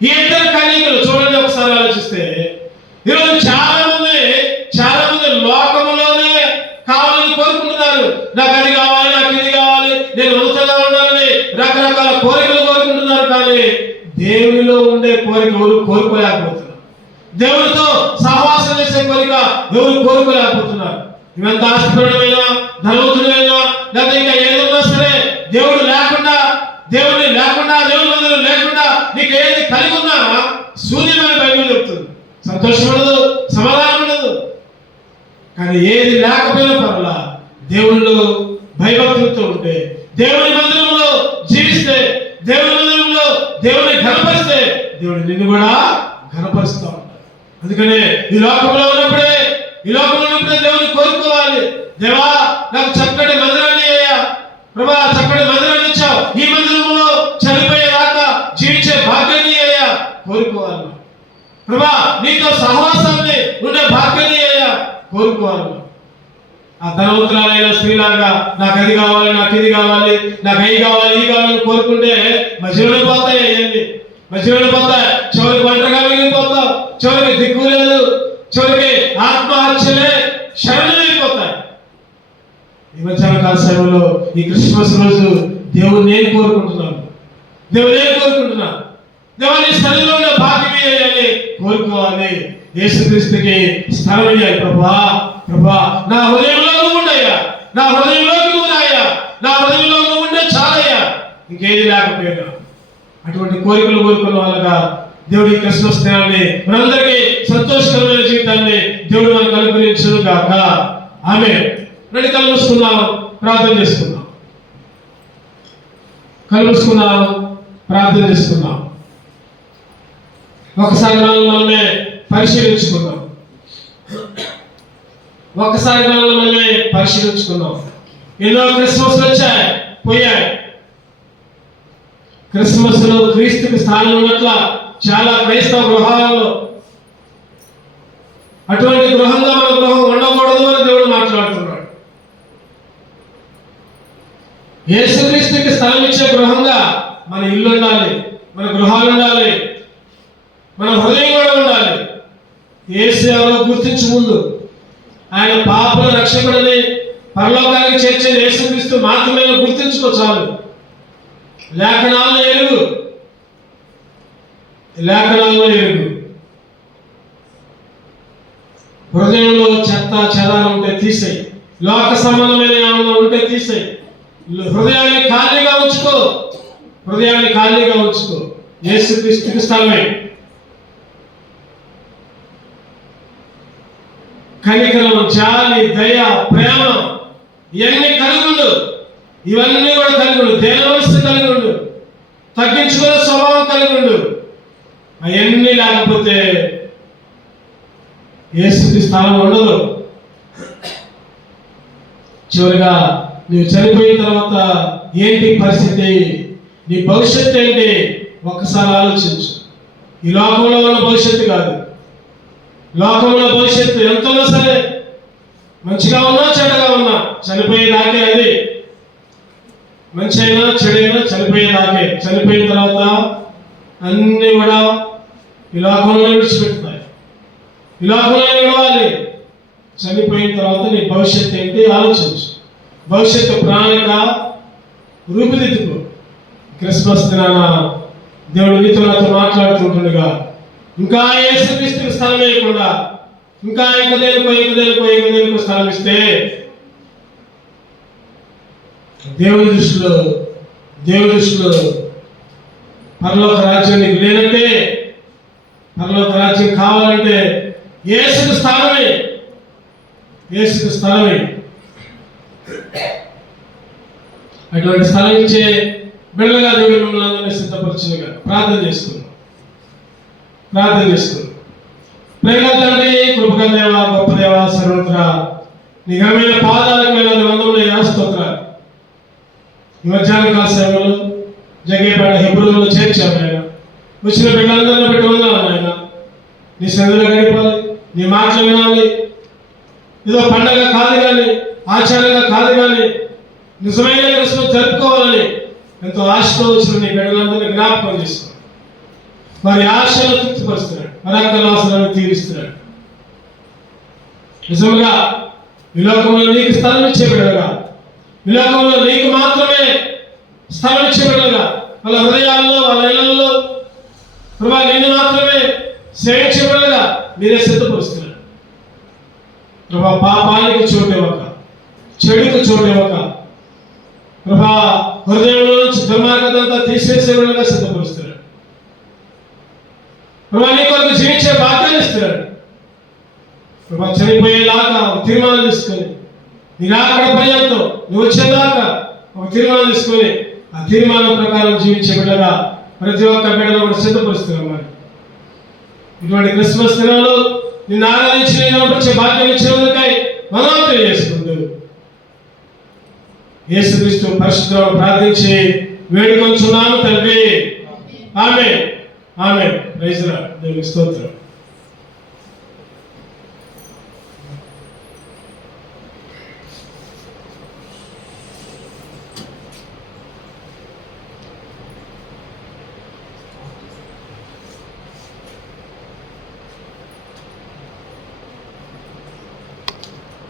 ఈ 2 కన్యకలు చూడండి, ఒకసారి ఆలోచిస్తే ఈరోజు చాలా మంది లోకములోనే కావాలని కోరుకుంటున్నారు. నాకు అది కావాలి, నాకు ఇది కావాలి, నేను ఉన్నతంగా ఉండాలని రకరకాల కోరికలు కోరుకుంటున్నారు. కానీ దేవునిలో ఉండే కోరిక ఎవరు కోరుకోలేకపోతున్నారు. దేవునితో సహవాసం చేసే కోరిక ఎవరు కోరుకోలేకపోతున్నారు. ఇవంత ఆస్తిపరమైనా, ధనవంతుడైనా, లేదా ఇంకా ఏదన్నా సరే దేవుడు లేకుండా, దేవుని మందిరం లేకుండా నీకు ఏది కలిగి ఉన్నా శూన్యమైన బైబిల్ చెప్తుంది. సంతోషం ఉండదు, సమాధానం ఉండదు. కానీ ఏది లేకపోయినా పర్వాలా, దేవుళ్ళు భయభక్తులతో ఉంటే, దేవుని మందిరంలో జీవిస్తే, దేవుని మందిరంలో దేవుని ఘనపరిస్తే, దేవుడు నిన్ను కూడా ఘనపరుస్తూ ఉంటాడు. అందుకనే ఈ లోకంలో ఉన్నప్పుడే దేవుని కోరుకోవాలి. దేవా నాకు చక్కటి మందిరాన్ని అయ్యా, ప్రభా చక్కటి మందిరాన్ని ఇచ్చావు, ఈ మందిరంలో చనిపోయేదాకా జీవించే భాగ్యాన్ని అయ్యా కోరుకోవాలి. ప్రభా నీతో సహవాసాన్ని ఉండే భాగ్యాన్ని అయ్యా కోరుకోవాలి. ఆ ధనవంతురాలైన స్త్రీలాగా నాకు అది కావాలి, నాకు ఇది కావాలి, నాకు అవి కావాలి, ఈ కావాలని కోరుకుంటే మధ్యలోనే పోతాయి. అవన్నీ మధ్యలోనే పోతాయి. చివరికి ఒంటరిగా మిగిలిపోతావు, చివరికి దిక్కు లేదు, చివరికి మధ్యాహ్న సమయంలో ఈ క్రిస్మస్ రోజు దేవుని నేను కోరుకుంటున్నాను. దేవుని స్థలంలో ఉన్న భాగ్యం ఇయ్యాలి, కోరుకోవాలి. యేసుక్రీస్తుకి స్థలం ఇయ్యాలి. ప్రభా నా హృదయంలో నువ్వు ఉండయ్యా, నా హృదయంలో నువ్వు రాయ్యా, నా హృదయంలో నువ్వు ఉండే చాలయ్యా, ఇంకేది లేకపోయినా. అటువంటి కోరికలు కోరుకున్న వాళ్ళగా దేవుడి క్రిస్మస్ దినాన్ని మనందరికీ సంతోషకరమైన జీవితాన్ని దేవుడు మనకు అనుగ్రహించును గాక. ఆమేన్. రెండు కళ్ళు మూసుకుందాం, ప్రార్థన చేసుకుందాం. కళ్ళు మూసుకుందాం, ప్రార్థన చేసుకుందాం. ఒకసారి మనల్ని పరిశీలించుకుందాం. ఎన్నో క్రిస్మస్ వచ్చాయి, పోయాయి. క్రిస్మస్ లో క్రీస్తుకి స్థానం ఉన్నట్ల చాలా క్రైస్తవ గృహాలలో అటువంటి గృహంగా మన గృహం ఉండకూడదు అని దేవుడు మాట్లాడుతున్నాడు. యేసుక్రీస్తుకి స్థలం ఇచ్చే గృహంగా మన ఇల్లు ఉండాలి, మన గృహాలు ఉండాలి, మన హృదయం కూడా ఉండాలి. యేసు ఎవరో గుర్తించు ముందు ఆయన పాపల రక్షకుడని పరలోకానికి చేర్చే యేసుక్రీస్తు మాత్రమే గుర్తించుకో చాలు. లేఖనాలను ఎరుగు. హృదయంలో చెత్త చెదారం ఉంటే తీసేయి, లోక సంబంధమైన ఏమైనా ఉంటే తీసేయి. హృదయాన్ని ఖాళీగా ఉంచుకో. యేసుక్రీస్తుకి స్థలమే. కనికరం, జాలి, దయ, ప్రేమ ఇవన్నీ కలిగుండు. ఇవన్నీ కూడా కలిగుండు. దేవస్థ కలిగుండు. తగ్గించుకునే స్వభావం కలిగుండు. అవన్నీ లేకపోతే యేసుకి స్థానం ఉండదు. చివరిగా నువ్వు చనిపోయిన తర్వాత ఏంటి పరిస్థితి, నీ భవిష్యత్తు ఏంటి ఒక్కసారి ఆలోచించు. ఈ లోకంలో ఉన్న భవిష్యత్తు కాదు. లోకంలో భవిష్యత్తు ఎంతలో సరే, మంచిగా ఉన్నా చెడ్డగా ఉన్నా చనిపోయేదాకే. అది మంచి అయినా చెడైనా చనిపోయేదాకే. చనిపోయిన తర్వాత అన్ని కూడా ఈ లోకంలో విడిచిపెడతాయి. ఈ లోకంలో విడవాలి. చనిపోయిన తర్వాత నీ భవిష్యత్తు ఏంటి ఆలోచించు. భవిష్యత్తు ప్రణాళిక రూపుదిద్దుకో. క్రిస్మస్ దినాన దేవుడు నీతో నాతో మాట్లాడుతుంటుండగా ఇంకా యేసుక్రీస్తుకి స్థలం వేయకుండా ఇంకా దేనికో స్థలం ఇస్తే దేవుని దృష్టిలో పరలోక రాజ్యం నీకు లేనంటే, పరలోక రాజ్యం కావాలంటే యేసుకి స్థలమే. అటువంటి స్థలం ఇచ్చే బిడ్డలుగా దేవుడు మిమ్మల్ని అందరినీ సిద్ధపరచునుగా. ప్రార్థన చేసుకుందాం. ప్రేమ తండ్రి, కృపగల దేవ, గొప్ప దేవ, సర్వత్రా నీ ఘనమైన పాదాలకు వేలాది వందములు స్తోత్రాలు. ఈ మధ్యాహ్న కాల సేవలు జగేపేట హెబ్రోనులో చేర్చాము ఆయన. వచ్చిన బిడ్డలందరినీ పెట్టి ఉన్నాను ఆయన. నీ సన్నిధిలో గడిపాలి, నీ మాటలు వినాలి. ఏదో పండగ కాదు కానీ, ఆచారంగా కాదు కానీ, నిజమైన క్రిస్మస్ జరుపుకోవాలని ఎంతో ఆశతో వచ్చిన నీ బిడ్డలందరినీ జ్ఞాపకం చేస్తున్నాడు. వారి ఆశలను తృప్తిపరుస్తున్నాడు, వారి అవసరాలను తీరుస్తున్నాడు. నిజంగా ఈ లోకంలో నీకు స్థలం ఇచ్చే బిడ్డగా, ఈ లోకంలో నీకు మాత్రమే స్థలం ఇచ్చే బిడ్డగా, వాళ్ళ హృదయాల్లో, వాళ్ళ ఇళ్లలో ప్రభా నిన్ను మాత్రమే సేవించే బిడ్డగా మీరే సిద్ధపరుస్తున్నాడు. ప్రభా పాపానికి చోటు ఇవ్వక, చెడుకు చోటు ఇవ్వక, ప్రభా హృదయంలో నుంచి దుర్మార్గతంతా తీసేసే బిడ్డగా సిద్ధపరుస్తున్నాడు. ప్రభా నీ కొరకు జీవించే భాగ్యాన్ని ఇస్తున్నాడు. ప్రభా చనిపోయేలాగా ఒక తీర్మానం తీసుకొని, నిరాకడ పర్యంతం నువ్వు వచ్చేదాకా ఒక తీర్మానం తీసుకొని ఆ తీర్మానం ప్రకారం జీవించే బిడ్డగా ప్రతి ఒక్క బిడ్డను కూడా సిద్ధపరుస్తున్నాం. మరి ఇటువంటి క్రిస్మస్ దినాలు నిన్ను ఆరాధించి వచ్చే భాగ్యం ఇచ్చినందుకై మనం తెలియజేసుకుంటూ యేసుక్రీస్తు పరిశుద్ధులను ప్రార్థించి వేడుకొంచున్నాను తండ్రి. ఆమేన్. Praise lord. దేవునికి స్తోత్రం.